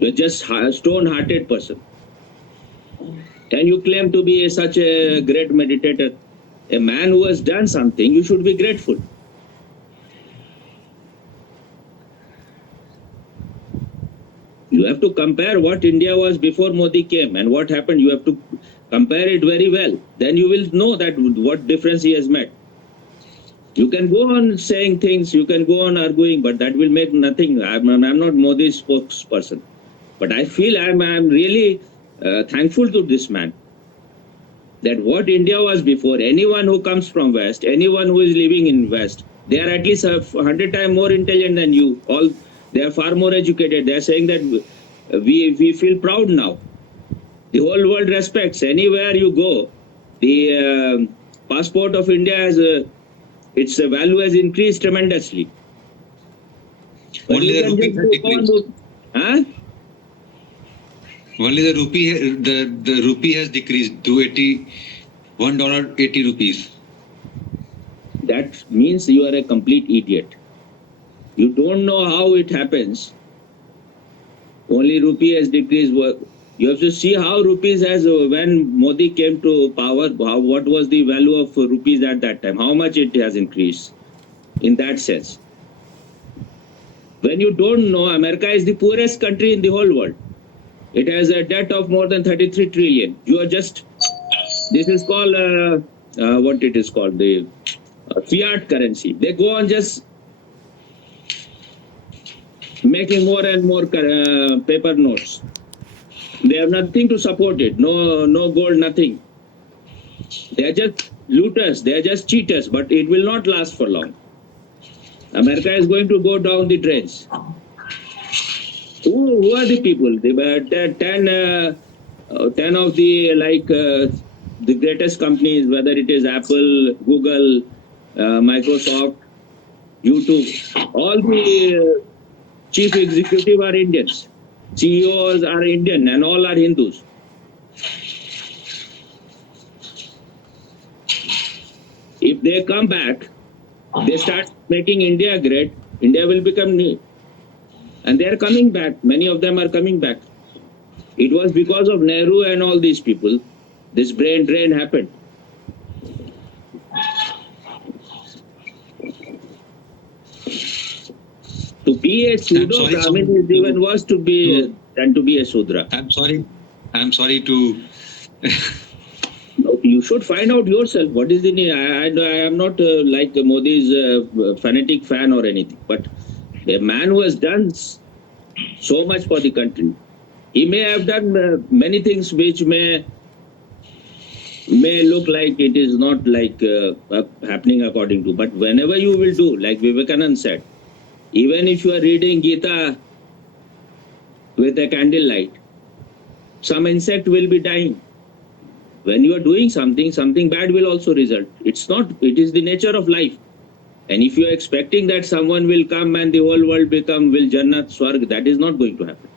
You are just a stone-hearted person. And you claim to be such a great meditator. A man who has done something, you should be grateful. You have to compare what India was before Modi came and what happened. You have to compare it very well. Then you will know that what difference he has made. You can go on saying things, you can go on arguing, but that will make nothing. I'm not Modi's spokesperson. But I feel I'm really thankful to this man. That what India was before, anyone who comes from West, anyone who is living in West, they are at least 100 times more intelligent than you. They are far more educated. They are saying that we feel proud now. The whole world respects. Anywhere you go, the passport of India has its value has increased tremendously. But only the rupee has decreased. Only the rupee has decreased to $1.80. That means you are a complete idiot. You don't know how it happens. Only rupee has decreased. You have to see how rupees has, when Modi came to power, what was the value of rupees at that time, how much it has increased in that sense. When you don't know, America is the poorest country in the whole world. It has a debt of more than 33 trillion. You are just, this is called, what it is called, the fiat currency. They go on just making more and more paper notes. They have nothing to support it. No gold, nothing. They are just looters. They are just cheaters. But it will not last for long. America is going to go down the drains. Who are the people? They were 10 of the greatest companies, whether it is Apple, Google, Microsoft, YouTube, all the chief executive are Indians. CEOs are Indian and all are Hindus. If they come back, They start making India great, India will become new. And they are coming back. Many of them are coming back. It was because of Nehru and all these people. This brain drain happened. To be a pseudo Brahmin is even worse to be than to be a Sudra. I'm sorry to. You should find out yourself what is the need. I am not like Modi's fanatic fan or anything, but a man who has done so much for the country, he may have done many things which may look like it is not like happening according to. But whenever you will do, like Vivekananda said, even if you are reading Gita with a candlelight, some insect will be dying. When you are doing something, something bad will also result. It is the nature of life. And if you are expecting that someone will come and the whole world will Jannat, Swarg, that is not going to happen.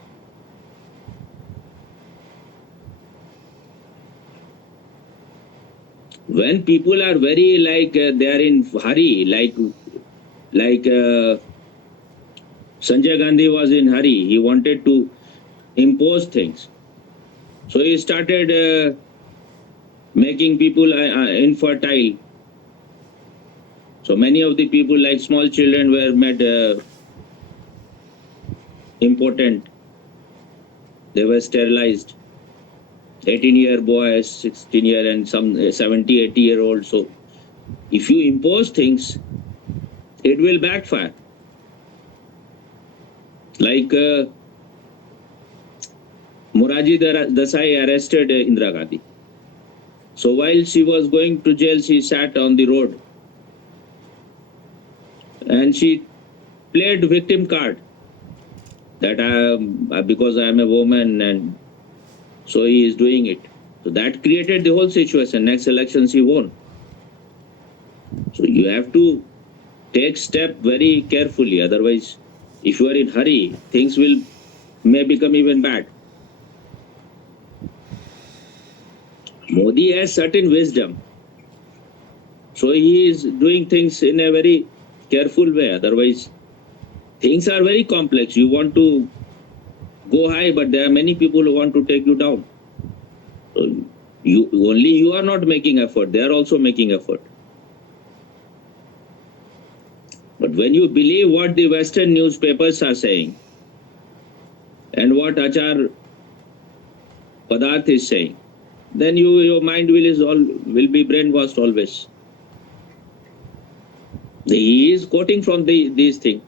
When people are very like they are in hurry, like Sanjay Gandhi was in hurry, he wanted to impose things. So he started making people infertile. So many of the people, like small children, were made impotent. They were sterilized. 18-year boys, 16-year and some 70, 80-year-old. So if you impose things, it will backfire. Like Moraji Desai arrested Indira Gandhi. So while she was going to jail, she sat on the road and she played victim card that because I am a woman, and so he is doing it. So that created the whole situation. Next elections he won. So you have to take step very carefully. Otherwise, if you are in hurry, things may become even bad. Modi has certain wisdom. So he is doing things in a very careful way. Otherwise, things are very complex. You want to go high, but there are many people who want to take you down. So you are not making effort. They are also making effort. But when you believe what the Western newspapers are saying and what Achar Padarth is saying, then your mind will be brainwashed always. He is quoting from these things.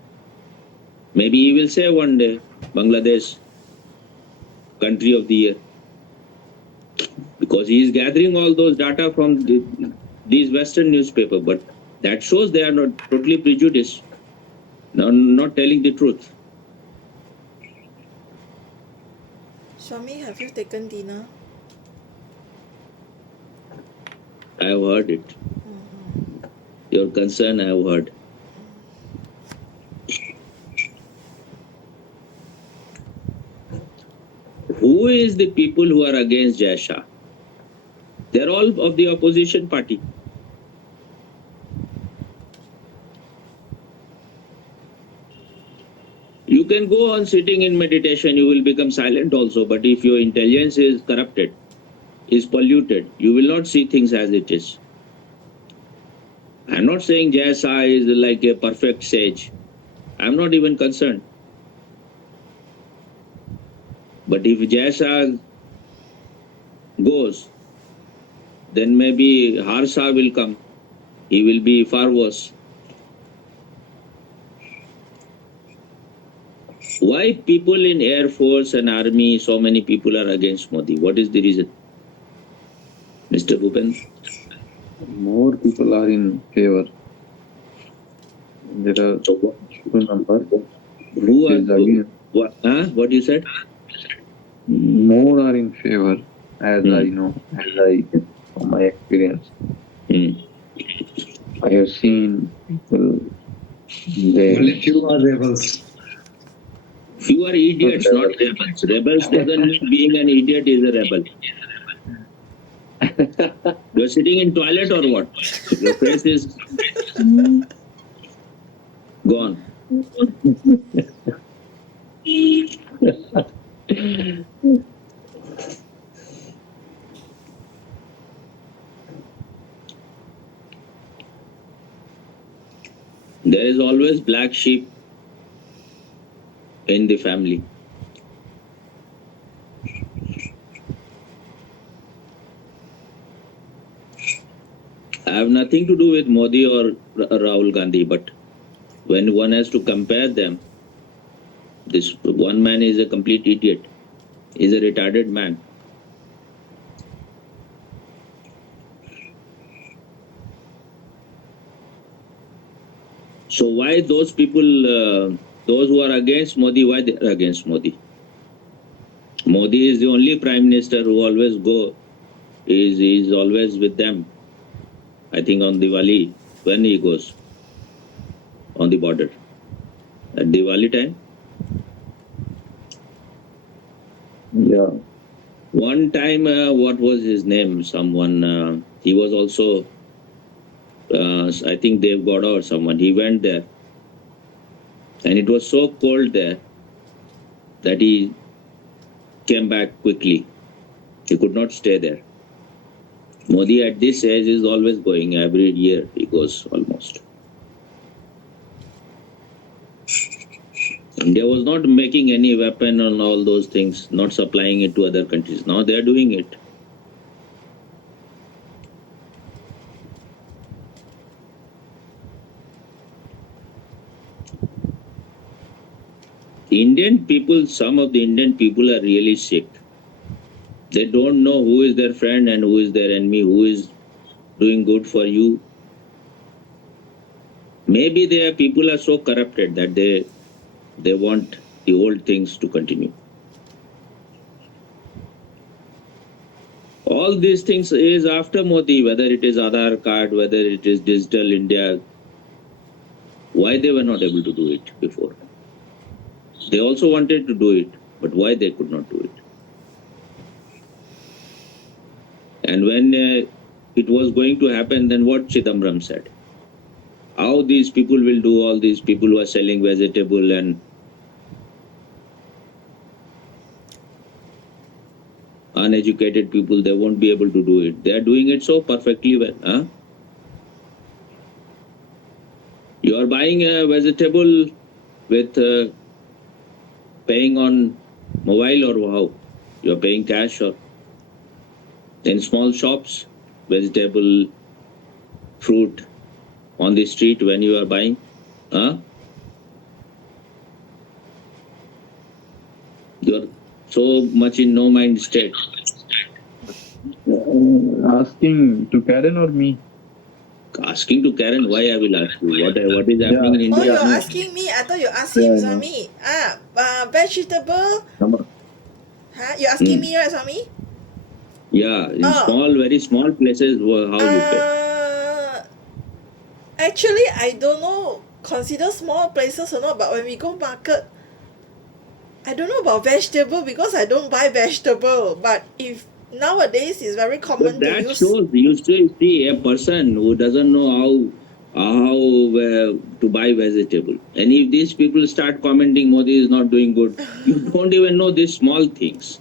Maybe he will say one day, Bangladesh, country of the year. Because he is gathering all those data from these Western newspapers. But that shows they are not totally prejudiced, not telling the truth. Swami, have you taken dinner? I have heard it. Your concern I have heard. Who is the people who are against Jai Shah? They are all of the opposition party. You can go on sitting in meditation, you will become silent also, but if your intelligence is corrupted, is polluted, you will not see things as it is. I'm not saying Jai Shah is like a perfect sage. I'm not even concerned. But if Jai Shah goes, then maybe Harsha will come. He will be far worse. Why people in Air Force and Army, so many people are against Modi? What is the reason? Mr. Bhupen? More people are in favor. There are two numbers. Who are, what you said? More are in favor, as I know, from my experience. I have seen people. Only few are rebels. Few are idiots, not rebels. Rebels doesn't mean being an idiot is a rebel. You're sitting in toilet or what? Your face is... Gone. There is always black sheep in the family. I have nothing to do with Modi or Rahul Gandhi, but when one has to compare them, this one man is a complete idiot. He's a retarded man. So why those people, those who are against Modi, why they are against Modi? Modi is the only prime minister who always is always with them. I think on Diwali, when he goes on the border. At Diwali time? Yeah. One time, what was his name? Someone, he was also, I think Dev Gowda or someone, he went there. And it was so cold there that he came back quickly. He could not stay there. Modi at this age is always going. Every year he goes almost. India was not making any weapon on all those things, not supplying it to other countries. Now they are doing it. Indian people, some of the Indian people are really sick. They don't know who is their friend and who is their enemy, who is doing good for you. Maybe their people are so corrupted that they want the old things to continue. All these things is after Modi, whether it is Aadhaar card, whether it is Digital India. Why they were not able to do it before? They also wanted to do it, but why they could not do it? And when it was going to happen, then what Chidambaram said? How these people will do, all these people who are selling vegetable and uneducated people, they won't be able to do it. They are doing it so perfectly well. Huh? You are buying a vegetable with paying on mobile or how? You are paying cash or in small shops, vegetable, fruit on the street when you are buying. Huh? You are so much in no mind state. Asking to Karen or me? Asking to Karen, why I will ask you? What is happening in Oh, India? you're no. asking me? I thought you asked him, Yeah, no. Swami. Vegetable. Huh? You're asking me, right, Swami? Yeah, in Oh. small, very small places, how you pay? Actually, I don't know, consider small places or not, but when we go market, I don't know about vegetable because I don't buy vegetable. But if nowadays it's very common But to that use. shows you still see a person who doesn't know how to buy vegetable. And if these people start commenting Modi is not doing good, you don't even know these small things.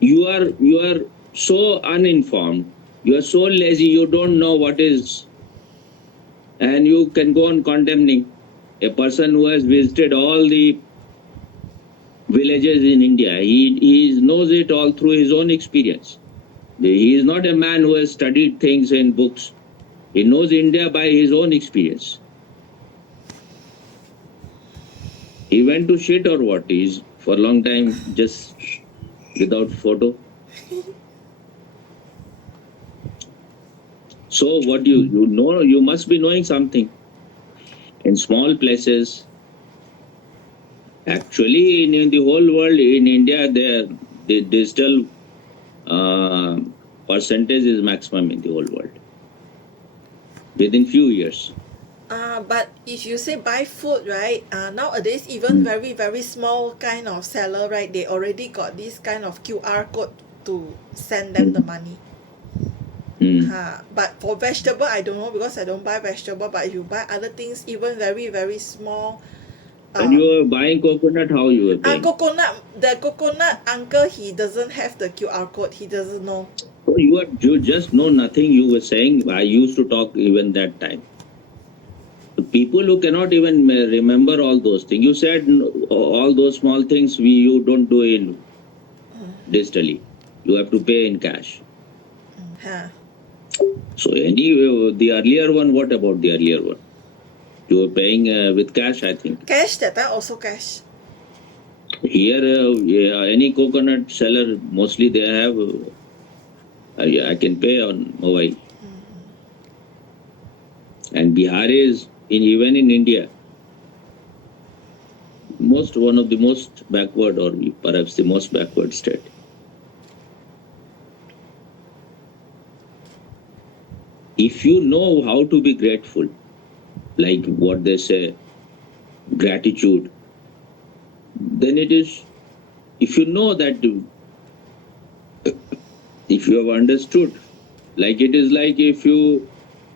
You are so uninformed. You are so lazy. You don't know what is, and you can go on condemning a person who has visited all the villages in India. He knows it all through his own experience. He is not a man who has studied things in books. He knows India by his own experience. He went to shit or what? He's for a long time just without photo. So what you know, you must be knowing something. In small places, actually in the whole world, in India, the digital percentage is maximum in the whole world within few years. But if you say buy food, right? Nowadays even very very small kind of seller, right? They already got this kind of QR code to send them the money. But for vegetable, I don't know because I don't buy vegetable. But if you buy other things, even very, very small, When you are buying coconut, how you are paying? the coconut uncle, he doesn't have the QR code. He doesn't know. So you just know nothing. You were saying I used to talk even that time. The people who cannot even remember all those things. You said all those small things you don't do in digitally. You have to pay in cash. Huh. So the earlier one. What about the earlier one? You were paying with cash, I think. Cash, that time also cash. Here, any coconut seller, mostly they have, I can pay on mobile. And Bihar is, even in India, one of the most backward, or perhaps the most backward state. If you know how to be grateful, like what they say, gratitude, then it is, if you know that, if you have understood, like it is like if you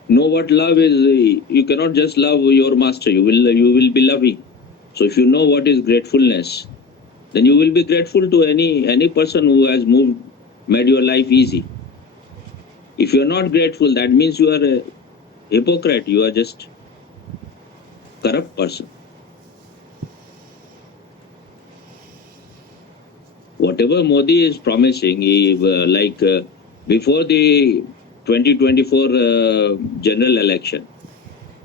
know what love is, you cannot just love your master, you will be loving. So if you know what is gratefulness, then you will be grateful to any person who has made your life easy. If you are not grateful, that means you are a hypocrite, you are just corrupt person. Whatever Modi is promising, before the 2024 general election,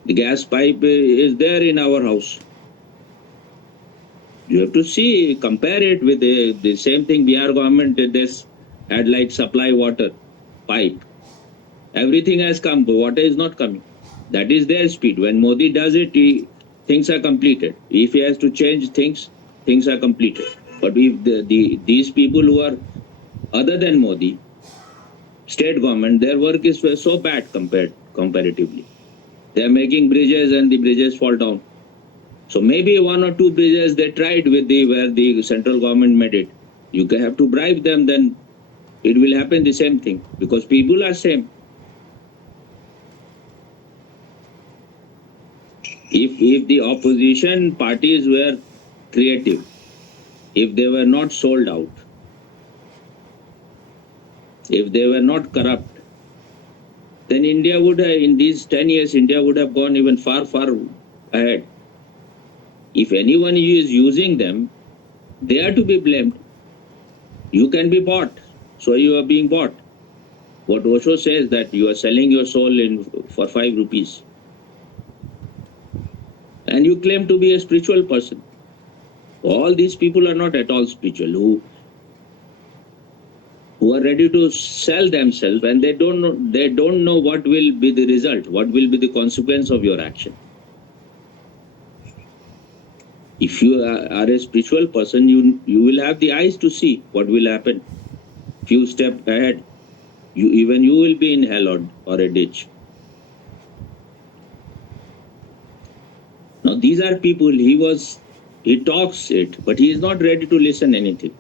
the gas pipe is there in our house. You have to see, compare it with the same thing Bihar government did this, had like supply water pipe. Everything has come, but water is not coming. That is their speed. When Modi does it, things are completed. If he has to change things, things are completed. But if these people who are other than Modi, state government, their work is so bad comparatively. They are making bridges and the bridges fall down. So maybe one or two bridges they tried with where the central government made it. You have to bribe them, then it will happen the same thing, because people are same. If the opposition parties were creative, if they were not sold out, if they were not corrupt, then India would have, in these 10 years, India would have gone even far, far ahead. If anyone is using them, they are to be blamed. You can be bought, so you are being bought. What Osho says, that you are selling your soul for 5 rupees. And you claim to be a spiritual person. All these people are not at all spiritual, who are ready to sell themselves, and they don't know what will be the result, what will be the consequence of your action. If you are a spiritual person, you will have the eyes to see what will happen. Few steps ahead, you will be in hell or a ditch. Now these are people, he talks it, but he is not ready to listen anything.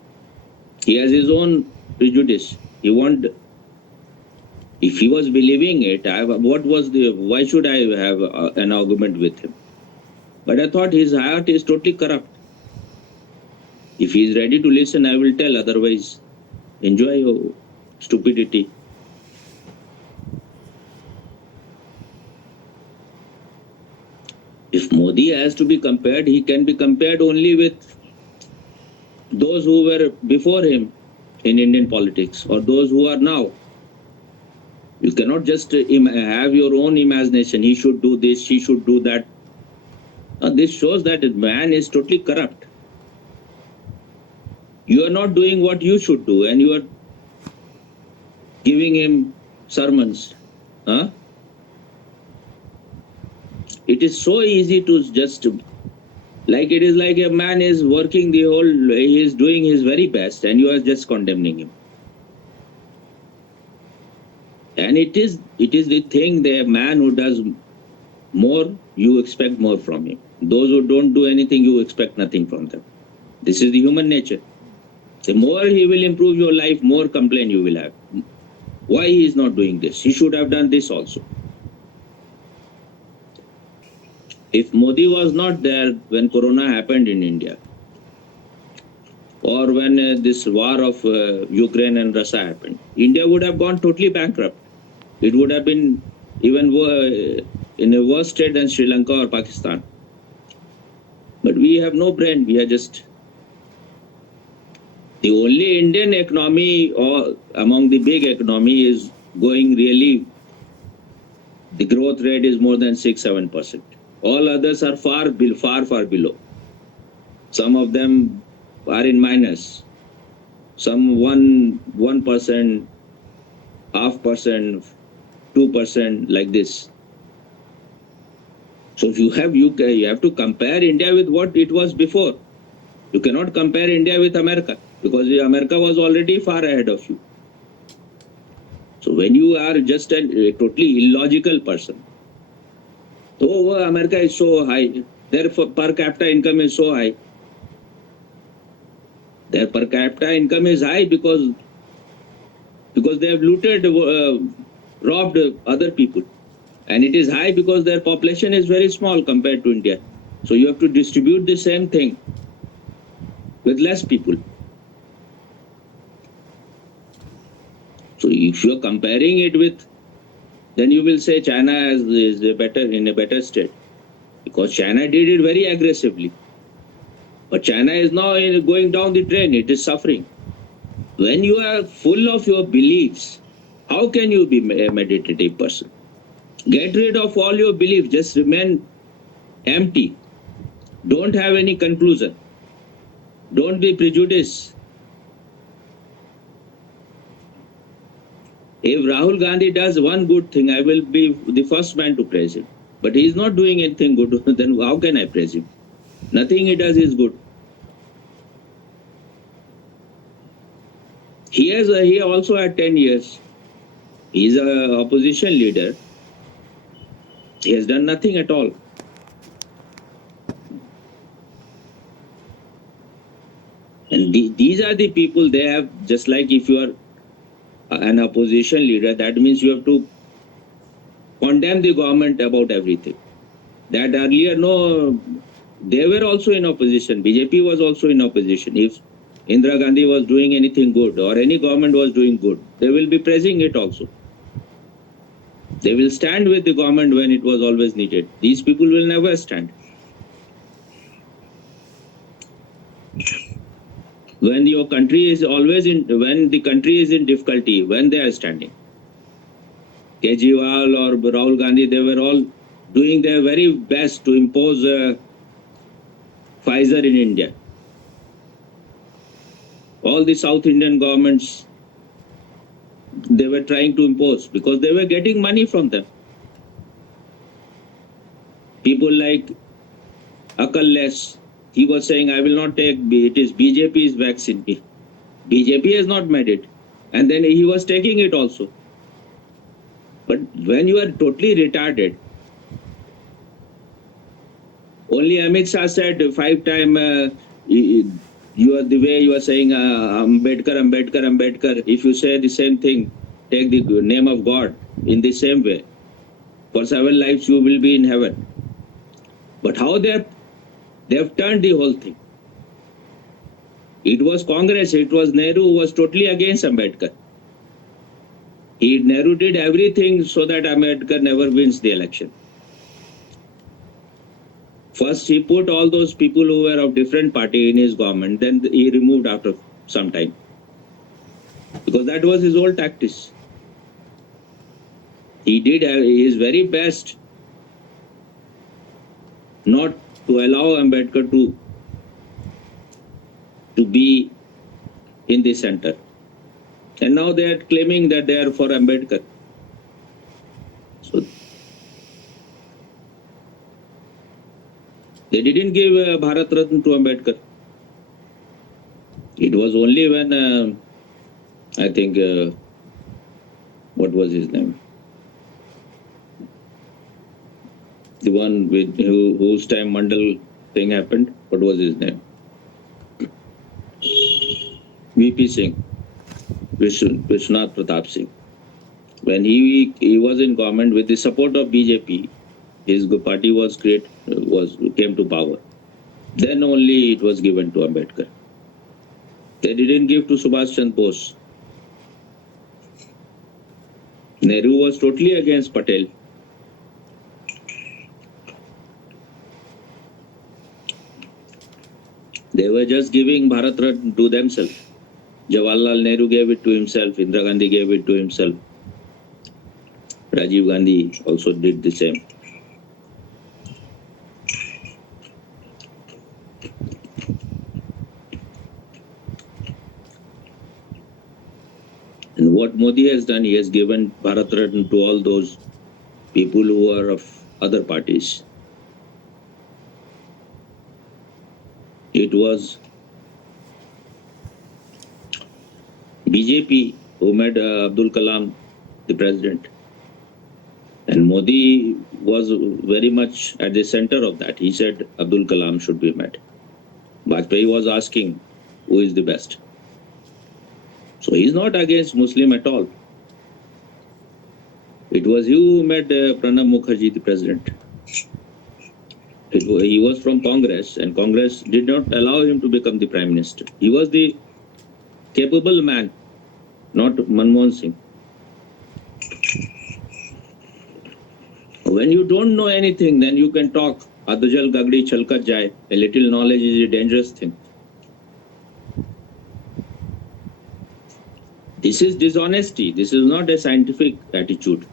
He has his own prejudice. If he was believing it, why should I have an argument with him? But I thought his heart is totally corrupt. If he is ready to listen, I will tell, otherwise enjoy your stupidity. If Modi has to be compared, he can be compared only with those who were before him in Indian politics, or those who are now. You cannot just have your own imagination. He should do this, he should do that. This shows that man is totally corrupt. You are not doing what you should do, and you are giving him sermons. It is so easy to just, like it is like a man is working he is doing his very best, and you are just condemning him. And it is the thing, the man who does more, you expect more from him. Those who don't do anything, you expect nothing from them. This is the human nature. The more he will improve your life, more complaint you will have. Why he is not doing this? He should have done this also. If Modi was not there when Corona happened in India, or when this war of Ukraine and Russia happened, India would have gone totally bankrupt. It would have been even in a worse state than Sri Lanka or Pakistan. But we have no brain. We are just the only Indian economy, or among the big economy, is going really. The growth rate is more than 6-7%. All others are far below. Some of them are in minus. Some 1%, 0.5%, 2%, like this. So you have to compare India with what it was before. You cannot compare India with America, because America was already far ahead of you. So when you are just a totally illogical person, oh, America is so high, their per capita income is so high. Their per capita income is high because they have looted, robbed other people. And it is high because their population is very small compared to India. So you have to distribute the same thing with less people. So if you are comparing it with, then you will say China is in a better state, because China did it very aggressively. But China is now going down the drain. It is suffering. When you are full of your beliefs, how can you be a meditative person? Get rid of all your beliefs. Just remain empty. Don't have any conclusion. Don't be prejudiced. If Rahul Gandhi does one good thing, I will be the first man to praise him. But he is not doing anything good, then how can I praise him? Nothing he does is good. He also had 10 years. He is an opposition leader. He has done nothing at all. And these are the people, they have, just like if you are an opposition leader, that means you have to condemn the government about everything. That earlier, no, they were also in opposition. BJP was also in opposition. If Indira Gandhi was doing anything good, or any government was doing good, they will be praising it also. They will stand with the government when it was always needed. These people will never stand. When your country is when the country is in difficulty, when they are standing. Kejriwal or Rahul Gandhi, they were all doing their very best to impose Pfizer in India. All the South Indian governments, they were trying to impose, because they were getting money from them. People like Akalles, he was saying, I will not take, it is BJP's vaccine. BJP has not made it. And then he was taking it also. But when you are totally retarded, only Amit Shah said 5 times, you are the way you are saying Ambedkar, Ambedkar, Ambedkar. If you say the same thing, take the name of God in the same way. For 7 lives you will be in heaven. But how they have turned the whole thing. It was Congress, it was Nehru who was totally against Ambedkar. Nehru did everything so that Ambedkar never wins the election. First, he put all those people who were of different party in his government, then he removed after some time. Because that was his old tactics. He did his very best not to allow Ambedkar to be in the center. And now they are claiming that they are for Ambedkar. So they didn't give Bharat Ratna to Ambedkar. It was only when, I think, what was his name? The one with whose time Mandal thing happened, what was his name? VP Singh, Vishwanath Pratap Singh. when he was in government with the support of BJP, his party came to power. Then only it was given to Ambedkar. They didn't give to Subhash Chandra Bose. Nehru was totally against Patel. They were just giving Bharat Ratna to themselves. Jawaharlal Nehru gave it to himself. Indira Gandhi gave it to himself. Rajiv Gandhi also did the same. And what Modi has done, he has given Bharat Ratna to all those people who are of other parties. It was BJP who made Abdul Kalam the president. And Modi was very much at the center of that. He said Abdul Kalam should be met. Vajpayee was asking who is the best. So he's not against Muslim at all. It was you who made Pranab Mukherjee the president. He was from Congress, and Congress did not allow him to become the prime minister. He was the capable man, not Manmohan Singh. When you don't know anything, then you can talk. Adajal Gagdi Chalkat Jai. A little knowledge is a dangerous thing. This is dishonesty. This is not a scientific attitude.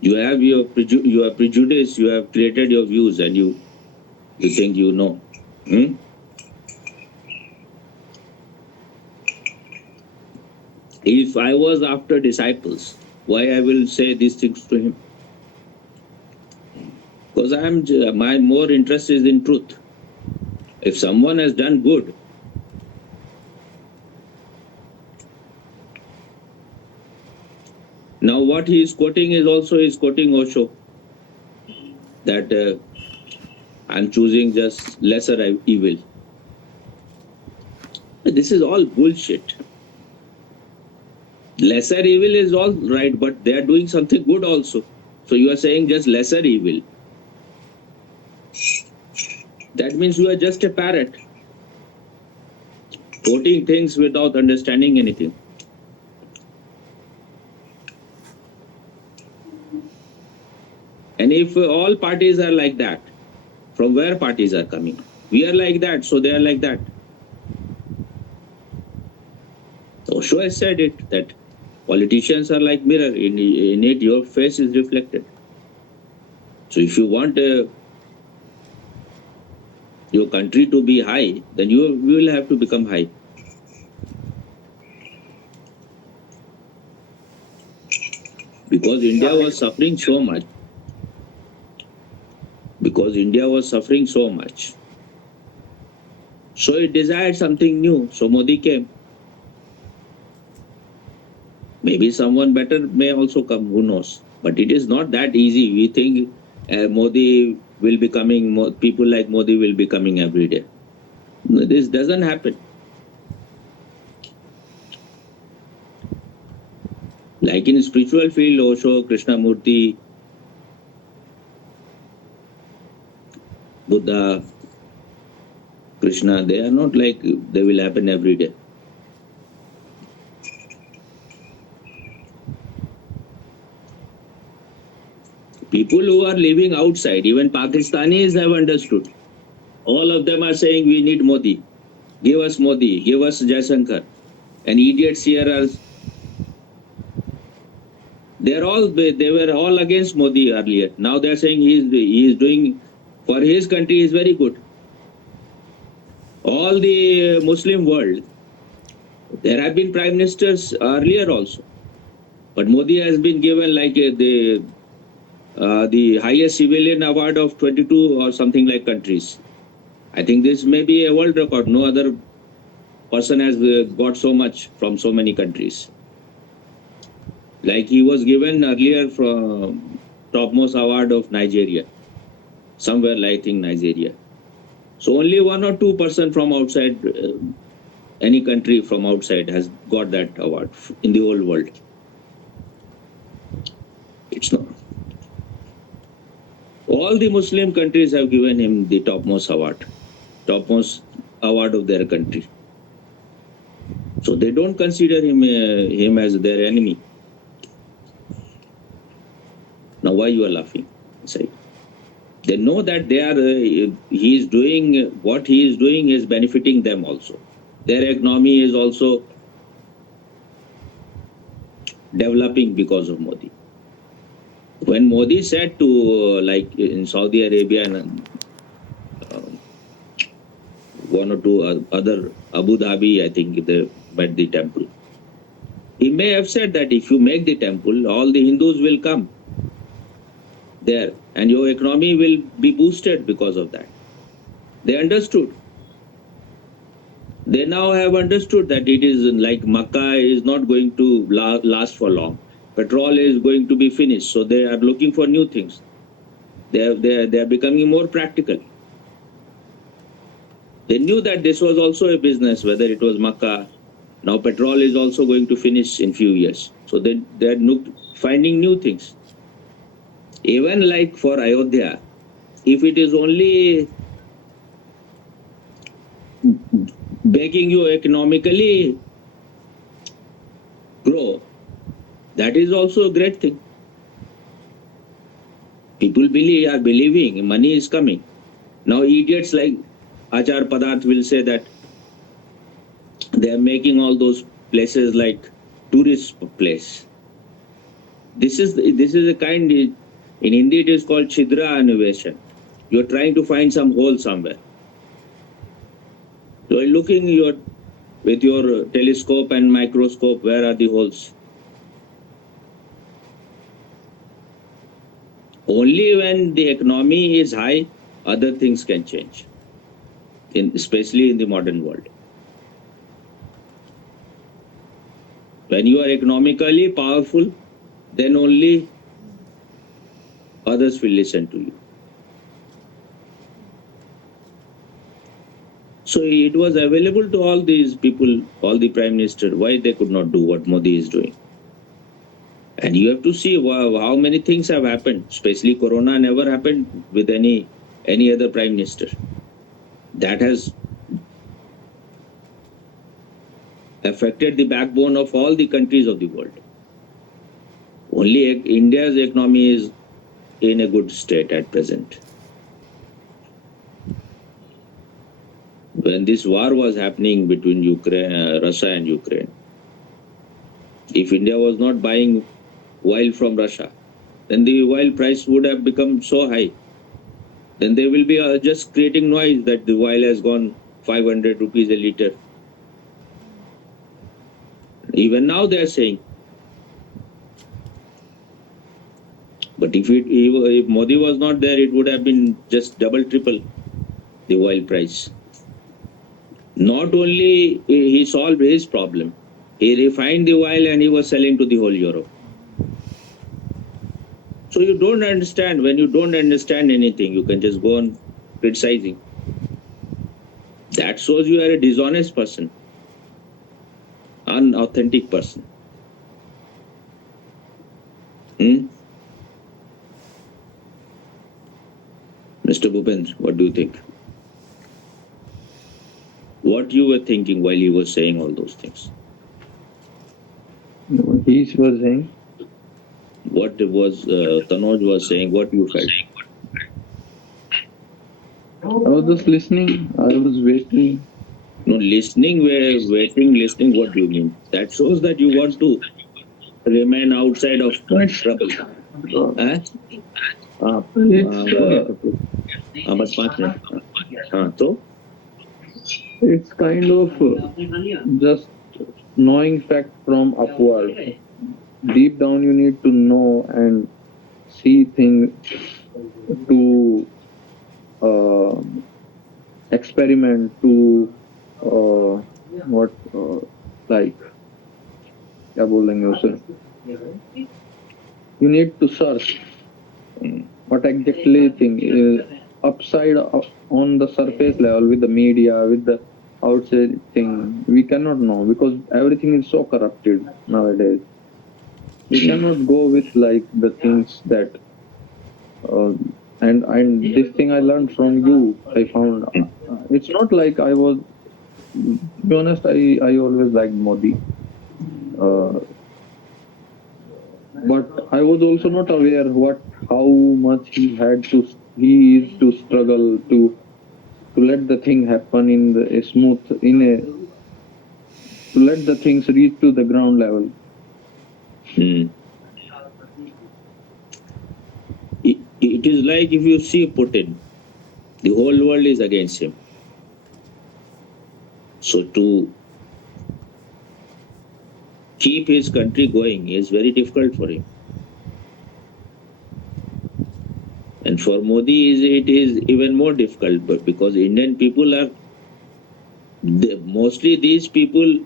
You have your prejudice, you have created your views, and you think you know. If I was after disciples, why I will say these things to him? Because my more interest is in truth. If someone has done good, now what he is quoting is quoting Osho, that I'm choosing just lesser evil. This is all bullshit. Lesser evil is all right, but they are doing something good also. So you are saying just lesser evil. That means you are just a parrot, quoting things without understanding anything. And if all parties are like that, from where parties are coming? We are like that, so they are like that. Osho has said it, that politicians are like mirror. In it, your face is reflected. So if you want your country to be high, then you will have to become high. Because India was suffering so much. So it desired something new. So Modi came. Maybe someone better may also come, who knows. But it is not that easy. We think Modi will be coming, people like Modi will be coming every day. This doesn't happen. Like in spiritual field, Osho, Krishnamurti, Buddha, Krishna, they are not like they will happen every day. People who are living outside, even Pakistanis have understood. All of them are saying we need Modi. Give us Modi, give us Jaisankar. And idiots here are, they were all against Modi earlier. Now they are saying he is doing, for his country is very good. All the Muslim world, there have been prime ministers earlier also. But Modi has been given like the highest civilian award of 22 or something like countries. I think this may be a world record. No other person has got so much from so many countries. Like he was given earlier from topmost award of Nigeria. Somewhere like in Nigeria. So only 1 or 2% from outside, any country from outside has got that award in the whole world. It's not. All the Muslim countries have given him the topmost award of their country. So they don't consider him as their enemy. Now, why you are laughing? Say, they know that he is doing what he is doing is benefiting them also. Their economy is also developing because of Modi. When Modi said to like in Saudi Arabia and one or two other Abu Dhabi, I think they met the temple. He may have said that if you make the temple, all the Hindus will come there and your economy will be boosted because of that. They understood. They now have understood that it is like Makkah is not going to last for long. Petrol is going to be finished, so they are looking for new things. They are becoming more practical. They knew that this was also a business, whether it was Makkah. Now petrol is also going to finish in few years. So they are finding new things. Even like for Ayodhya, if it is only making you economically grow, that is also a great thing. People are believing money is coming. Now idiots like Achar Padarth will say that they are making all those places like tourist place. This is a kind, in Hindi it is called Chidra Innovation. You are trying to find some hole somewhere. So you're looking with your telescope and microscope, where are the holes? Only when the economy is high, other things can change, especially in the modern world. When you are economically powerful, then only others will listen to you. So it was available to all these people, all the prime minister, why they could not do what Modi is doing. And you have to see how many things have happened, especially Corona never happened with any other prime minister. That has affected the backbone of all the countries of the world. Only India's economy is in a good state at present. When this war was happening between Russia and Ukraine, if India was not buying oil from Russia, then the oil price would have become so high. Then they will be just creating noise that the oil has gone 500 rupees a liter. Even now they are saying. But if Modi was not there, it would have been just double, triple the oil price. Not only he solved his problem, he refined the oil and he was selling to the whole Europe. So you don't understand. When you don't understand anything, you can just go on criticizing. That shows you are a dishonest person, unauthentic person. Mr. Bhupendra, what do you think? What you were thinking while he was saying all those things? He was saying. What was Tanoj was saying? What you felt? I was just listening. I was waiting. No, listening, waiting, listening. What do you mean? That shows that you want to remain outside of trouble. So it's kind of just knowing fact from upward. Deep down, you need to know and see things to experiment, to like क्या बोलेंगे उसे? You need to search what exactly thing is upside on the surface level with the media, with the outside thing. We cannot know because everything is so corrupted nowadays. You cannot go with like the things that uh, and this thing I learned from you. I found it's not like I was. To be honest, I always liked Modi, uh, but I was also not aware what how much he is to struggle to let the thing happen in a smooth in a to let the things reach to the ground level. Mm. It is like if you see Putin, the whole world is against him. So to keep his country going is very difficult for him. And for Modi, it is even more difficult, but because Indian people are mostly these people,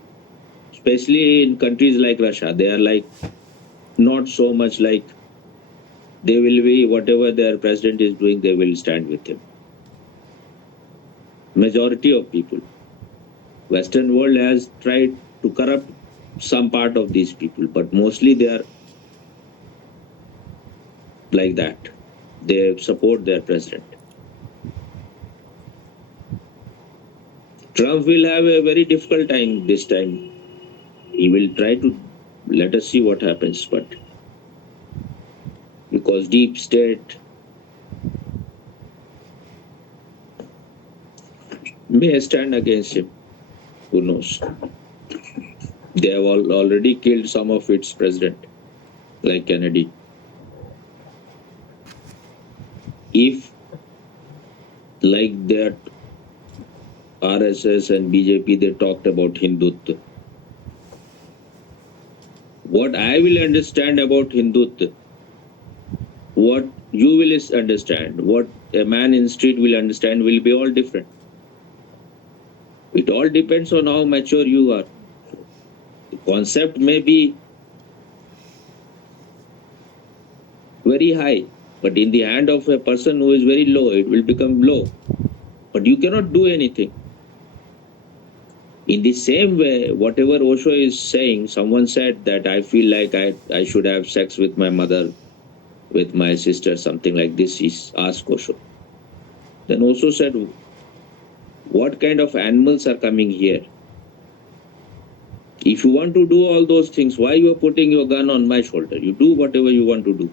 especially in countries like Russia, they are like not so much like they will be whatever their president is doing, they will stand with him. Majority of people, Western world has tried to corrupt some part of these people, but mostly they are like that. They support their president. Trump will have a very difficult time this time. He will try to let us see what happens, but because deep state may stand against him, who knows? They have already killed some of its president, like Kennedy. If like that RSS and BJP, they talked about Hindutva. What I will understand about Hindutva, what you will understand, what a man in street will understand will be all different. It all depends on how mature you are. The concept may be very high, but in the hand of a person who is very low, it will become low. But you cannot do anything. In the same way, whatever Osho is saying, someone said that I feel like I should have sex with my mother, with my sister, something like this. He asked Osho. Then Osho said, what kind of animals are coming here? If you want to do all those things, why you are putting your gun on my shoulder? You do whatever you want to do.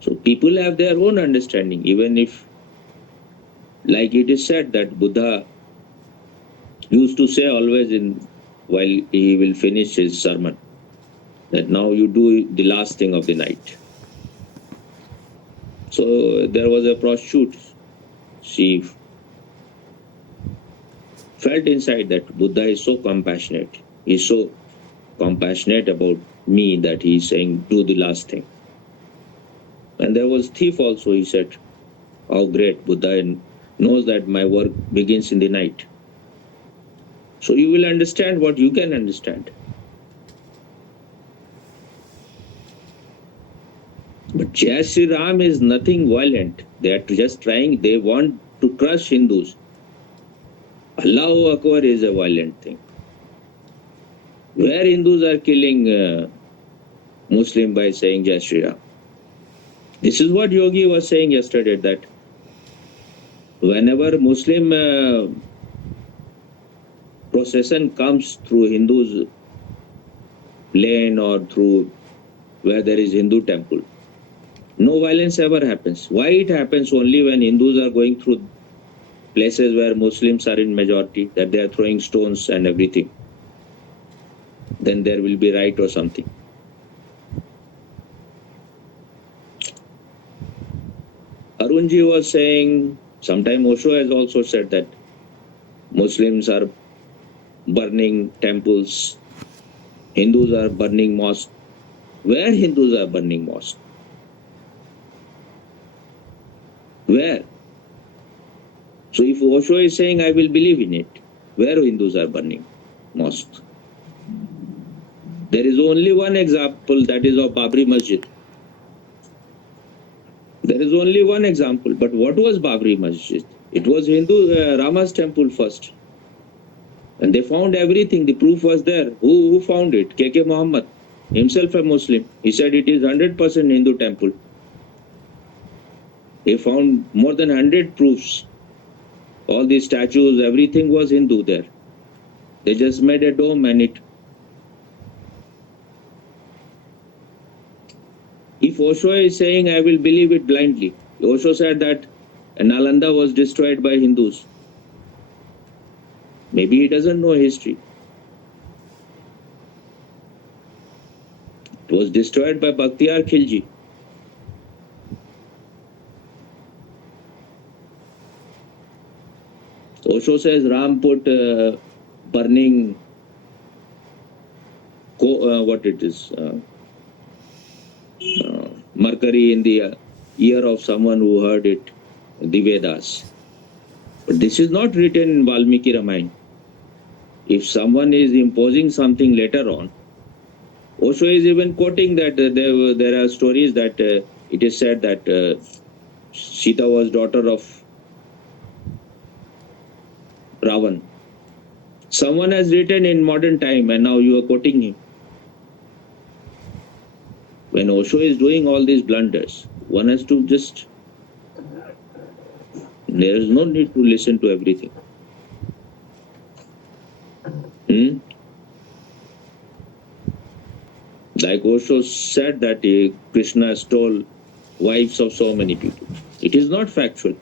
So people have their own understanding, even if, like it is said that Buddha used to say always while he will finish his sermon, that now you do the last thing of the night. So there was a prostitute. She felt inside that Buddha is so compassionate. He's so compassionate about me that he's saying, do the last thing. And there was thief also. He said, how great Buddha knows that my work begins in the night. So you will understand what you can understand. But Jai Sri Ram is nothing violent. They are just trying, they want to crush Hindus. Allahu Akbar is a violent thing. Where Hindus are killing Muslim by saying Jai Sri Ram. This is what Yogi was saying yesterday, that whenever Muslim procession comes through Hindus' lane or through where there is Hindu temple, no violence ever happens. Why it happens only when Hindus are going through places where Muslims are in majority, that they are throwing stones and everything? Then there will be riot or something. Arunji was saying, sometime Osho has also said that Muslims are burning temples, Hindus are burning mosques. Where Hindus are burning mosques? Where? So if Osho is saying, I will believe in it, where Hindus are burning mosques? There is only one example, that is of Babri Masjid. There is only one example. But what was Babri Masjid? It was Hindu Rama's temple first. And they found everything. The proof was there. Who found it? K.K. Muhammad, himself a Muslim. He said it is 100% Hindu temple. He found more than 100 proofs. All these statues, everything was Hindu there. They just made a dome and it. If Osho is saying, I will believe it blindly. Osho said that Nalanda was destroyed by Hindus. Maybe he doesn't know history. It was destroyed by Bakhtiyar Khilji. Osho says Ram put burning, what it is, mercury in the ear of someone who heard it, the Vedas. But this is not written in Valmiki Ramayana. If someone is imposing something later on, Osho is even quoting that there are stories that it is said that Sita was daughter of Ravan. Someone has written in modern time and now you are quoting him. When Osho is doing all these blunders, one has to just, there is no need to listen to everything. Like Osho said that Krishna stole wives of so many people. It is not factual.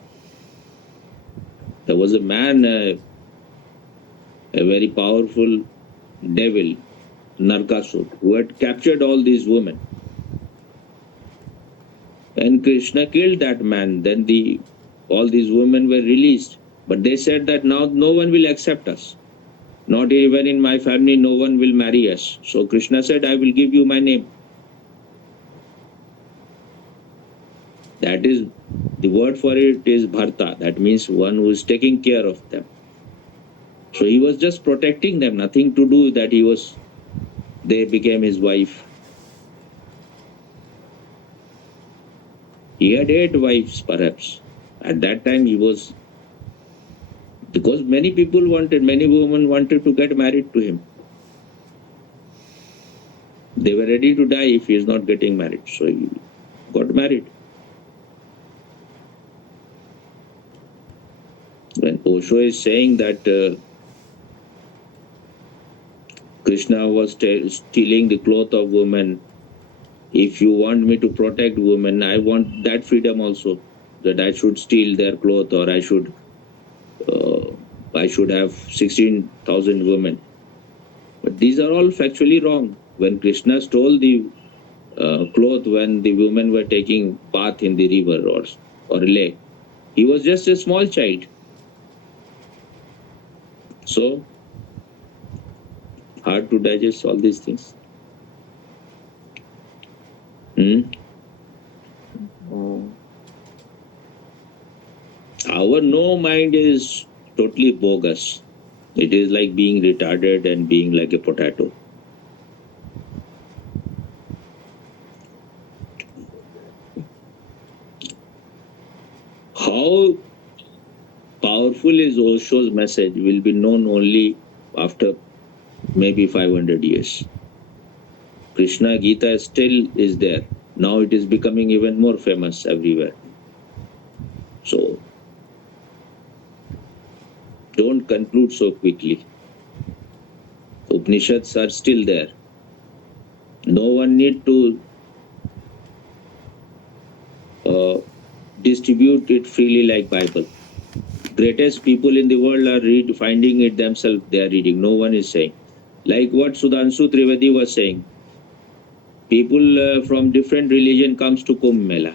There was a man, a very powerful devil, Narkasur, who had captured all these women. And Krishna killed that man. Then all these women were released. But they said that now no one will accept us. Not even in my family, no one will marry us. So Krishna said, I will give you my name. That is, the word for it is Bharta. That means one who is taking care of them. So he was just protecting them, nothing to do that they became his wife. He had 8 wives perhaps. At that time he was, because many women wanted to get married to him. They were ready to die if he is not getting married. So he got married. When Osho is saying that Krishna was stealing the cloth of women, if you want me to protect women, I want that freedom also, that I should steal their cloth or I should have 16,000 women. But these are all factually wrong. When Krishna stole the cloth when the women were taking bath in the river or lake, he was just a small child. So hard to digest all these things. Our no mind is totally bogus. It is like being retarded and being like a potato. How powerful is Osho's message will be known only after maybe 500 years. Krishna Gita still is there. Now it is becoming even more famous everywhere. So don't conclude so quickly. Upanishads are still there. No one need to distribute it freely like Bible. Greatest people in the world are finding it themselves. They are reading. No one is saying. Like what Sudhanshu Trivedi was saying. People from different religion comes to Kumbh Mela.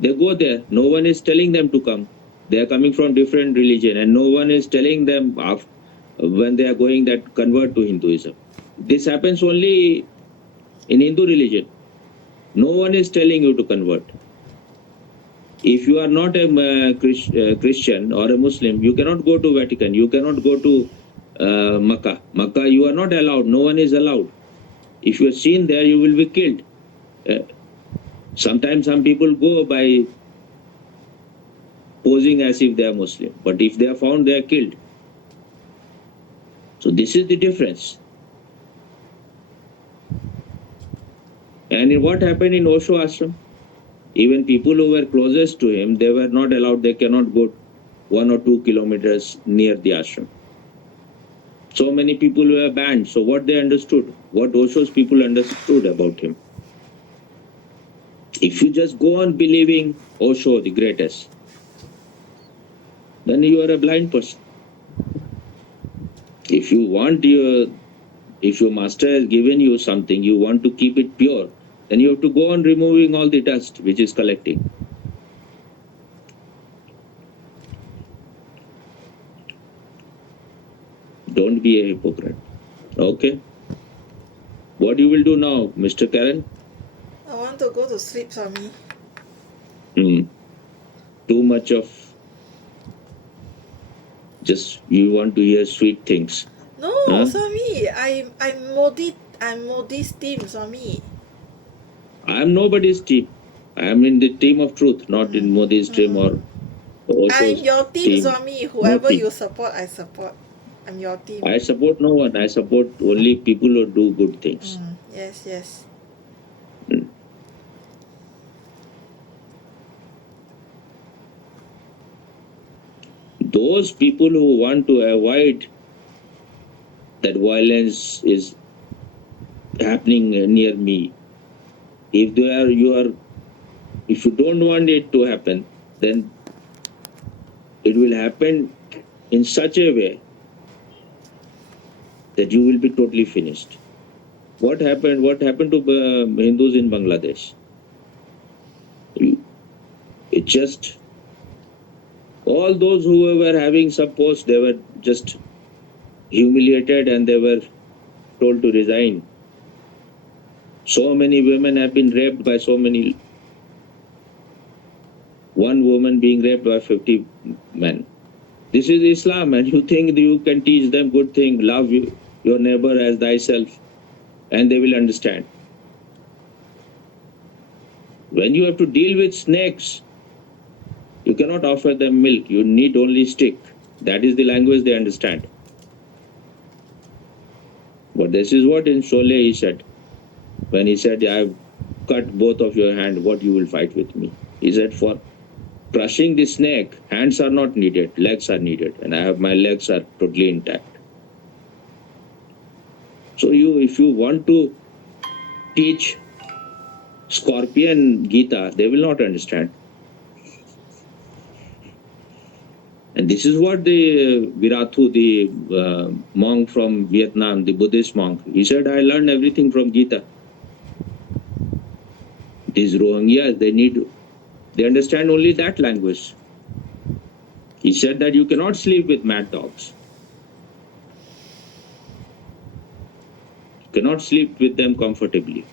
They go there. No one is telling them to come. They are coming from different religion and no one is telling them when they are going that convert to Hinduism. This happens only in Hindu religion. No one is telling you to convert. If you are not a Christian or a Muslim, you cannot go to Vatican. You cannot go to Makkah. Makkah, you are not allowed. No one is allowed. If you are seen there, you will be killed. Sometimes some people go by posing as if they are Muslim. But if they are found, they are killed. So this is the difference. And what happened in Osho ashram? Even people who were closest to him, they were not allowed, they cannot go 1 or 2 kilometers near the ashram. So many people were banned. So what they understood, what Osho's people understood about him. If you just go on believing Osho, the greatest, then you are a blind person. If you want if your master has given you something, you want to keep it pure, then you have to go on removing all the dust which is collecting. Don't be a hypocrite. Okay? What you will do now, Mr. Karen? I want to go to sleep, Swami. Too much of just you want to hear sweet things. No, Huh? Swami, I'm Modi's team, Swami. I am nobody's team. I am in the team of truth, not in Modi's team or I'm Osho's your team, team. Swami. Whoever team. you support, I support. I'm your team. I support no one. I support only people who do good things. Yes, yes. Those people who want to avoid that violence is happening near me, if if you don't want it to happen, then it will happen in such a way that you will be totally finished. What happened to Hindus in Bangladesh? It just all those who were having some post, they were just humiliated and they were told to resign. So many women have been raped by one woman being raped by 50 men. This is Islam, and you think you can teach them good thing, love your neighbor as thyself, and they will understand. When you have to deal with snakes, you cannot offer them milk. You need only stick. That is the language they understand. But this is what in Sholay he said. When he said, I have cut both of your hand, what you will fight with me? He said, for crushing the snake, hands are not needed, legs are needed. And my legs are totally intact. So if you want to teach Scorpion Gita, they will not understand. And this is what the Virathu, the monk from Vietnam, the Buddhist monk, he said, I learned everything from Gita. These Rohingyas, they understand only that language. He said that you cannot sleep with mad dogs. You cannot sleep with them comfortably.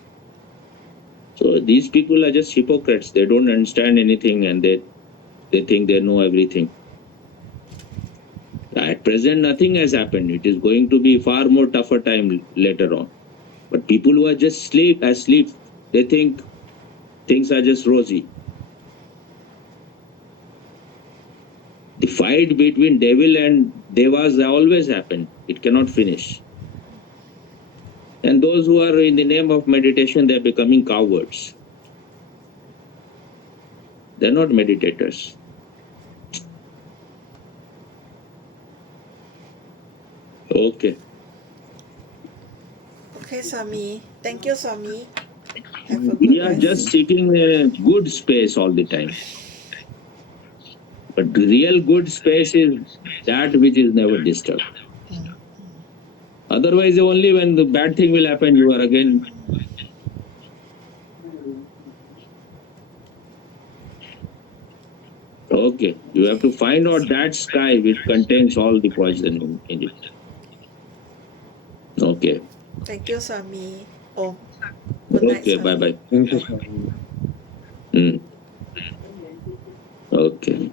So these people are just hypocrites. They don't understand anything and they think they know everything. At present, nothing has happened. It is going to be far more tougher time later on. But people who are just asleep, they think things are just rosy. The fight between devil and devas always happen. It cannot finish. And those who are in the name of meditation, they are becoming cowards. They are not meditators. Okay. Okay, Swami. Thank you, Swami. Have a good We are rest. just seeking a good space all the time. But the real good space is that which is never disturbed. Otherwise, only when the bad thing will happen, you are again. Okay, you have to find out that sky which contains all the poison in it. Okay. Thank you, Swami. Oh, good night, Okay, Swami. bye-bye. Thank you, Swami. Okay.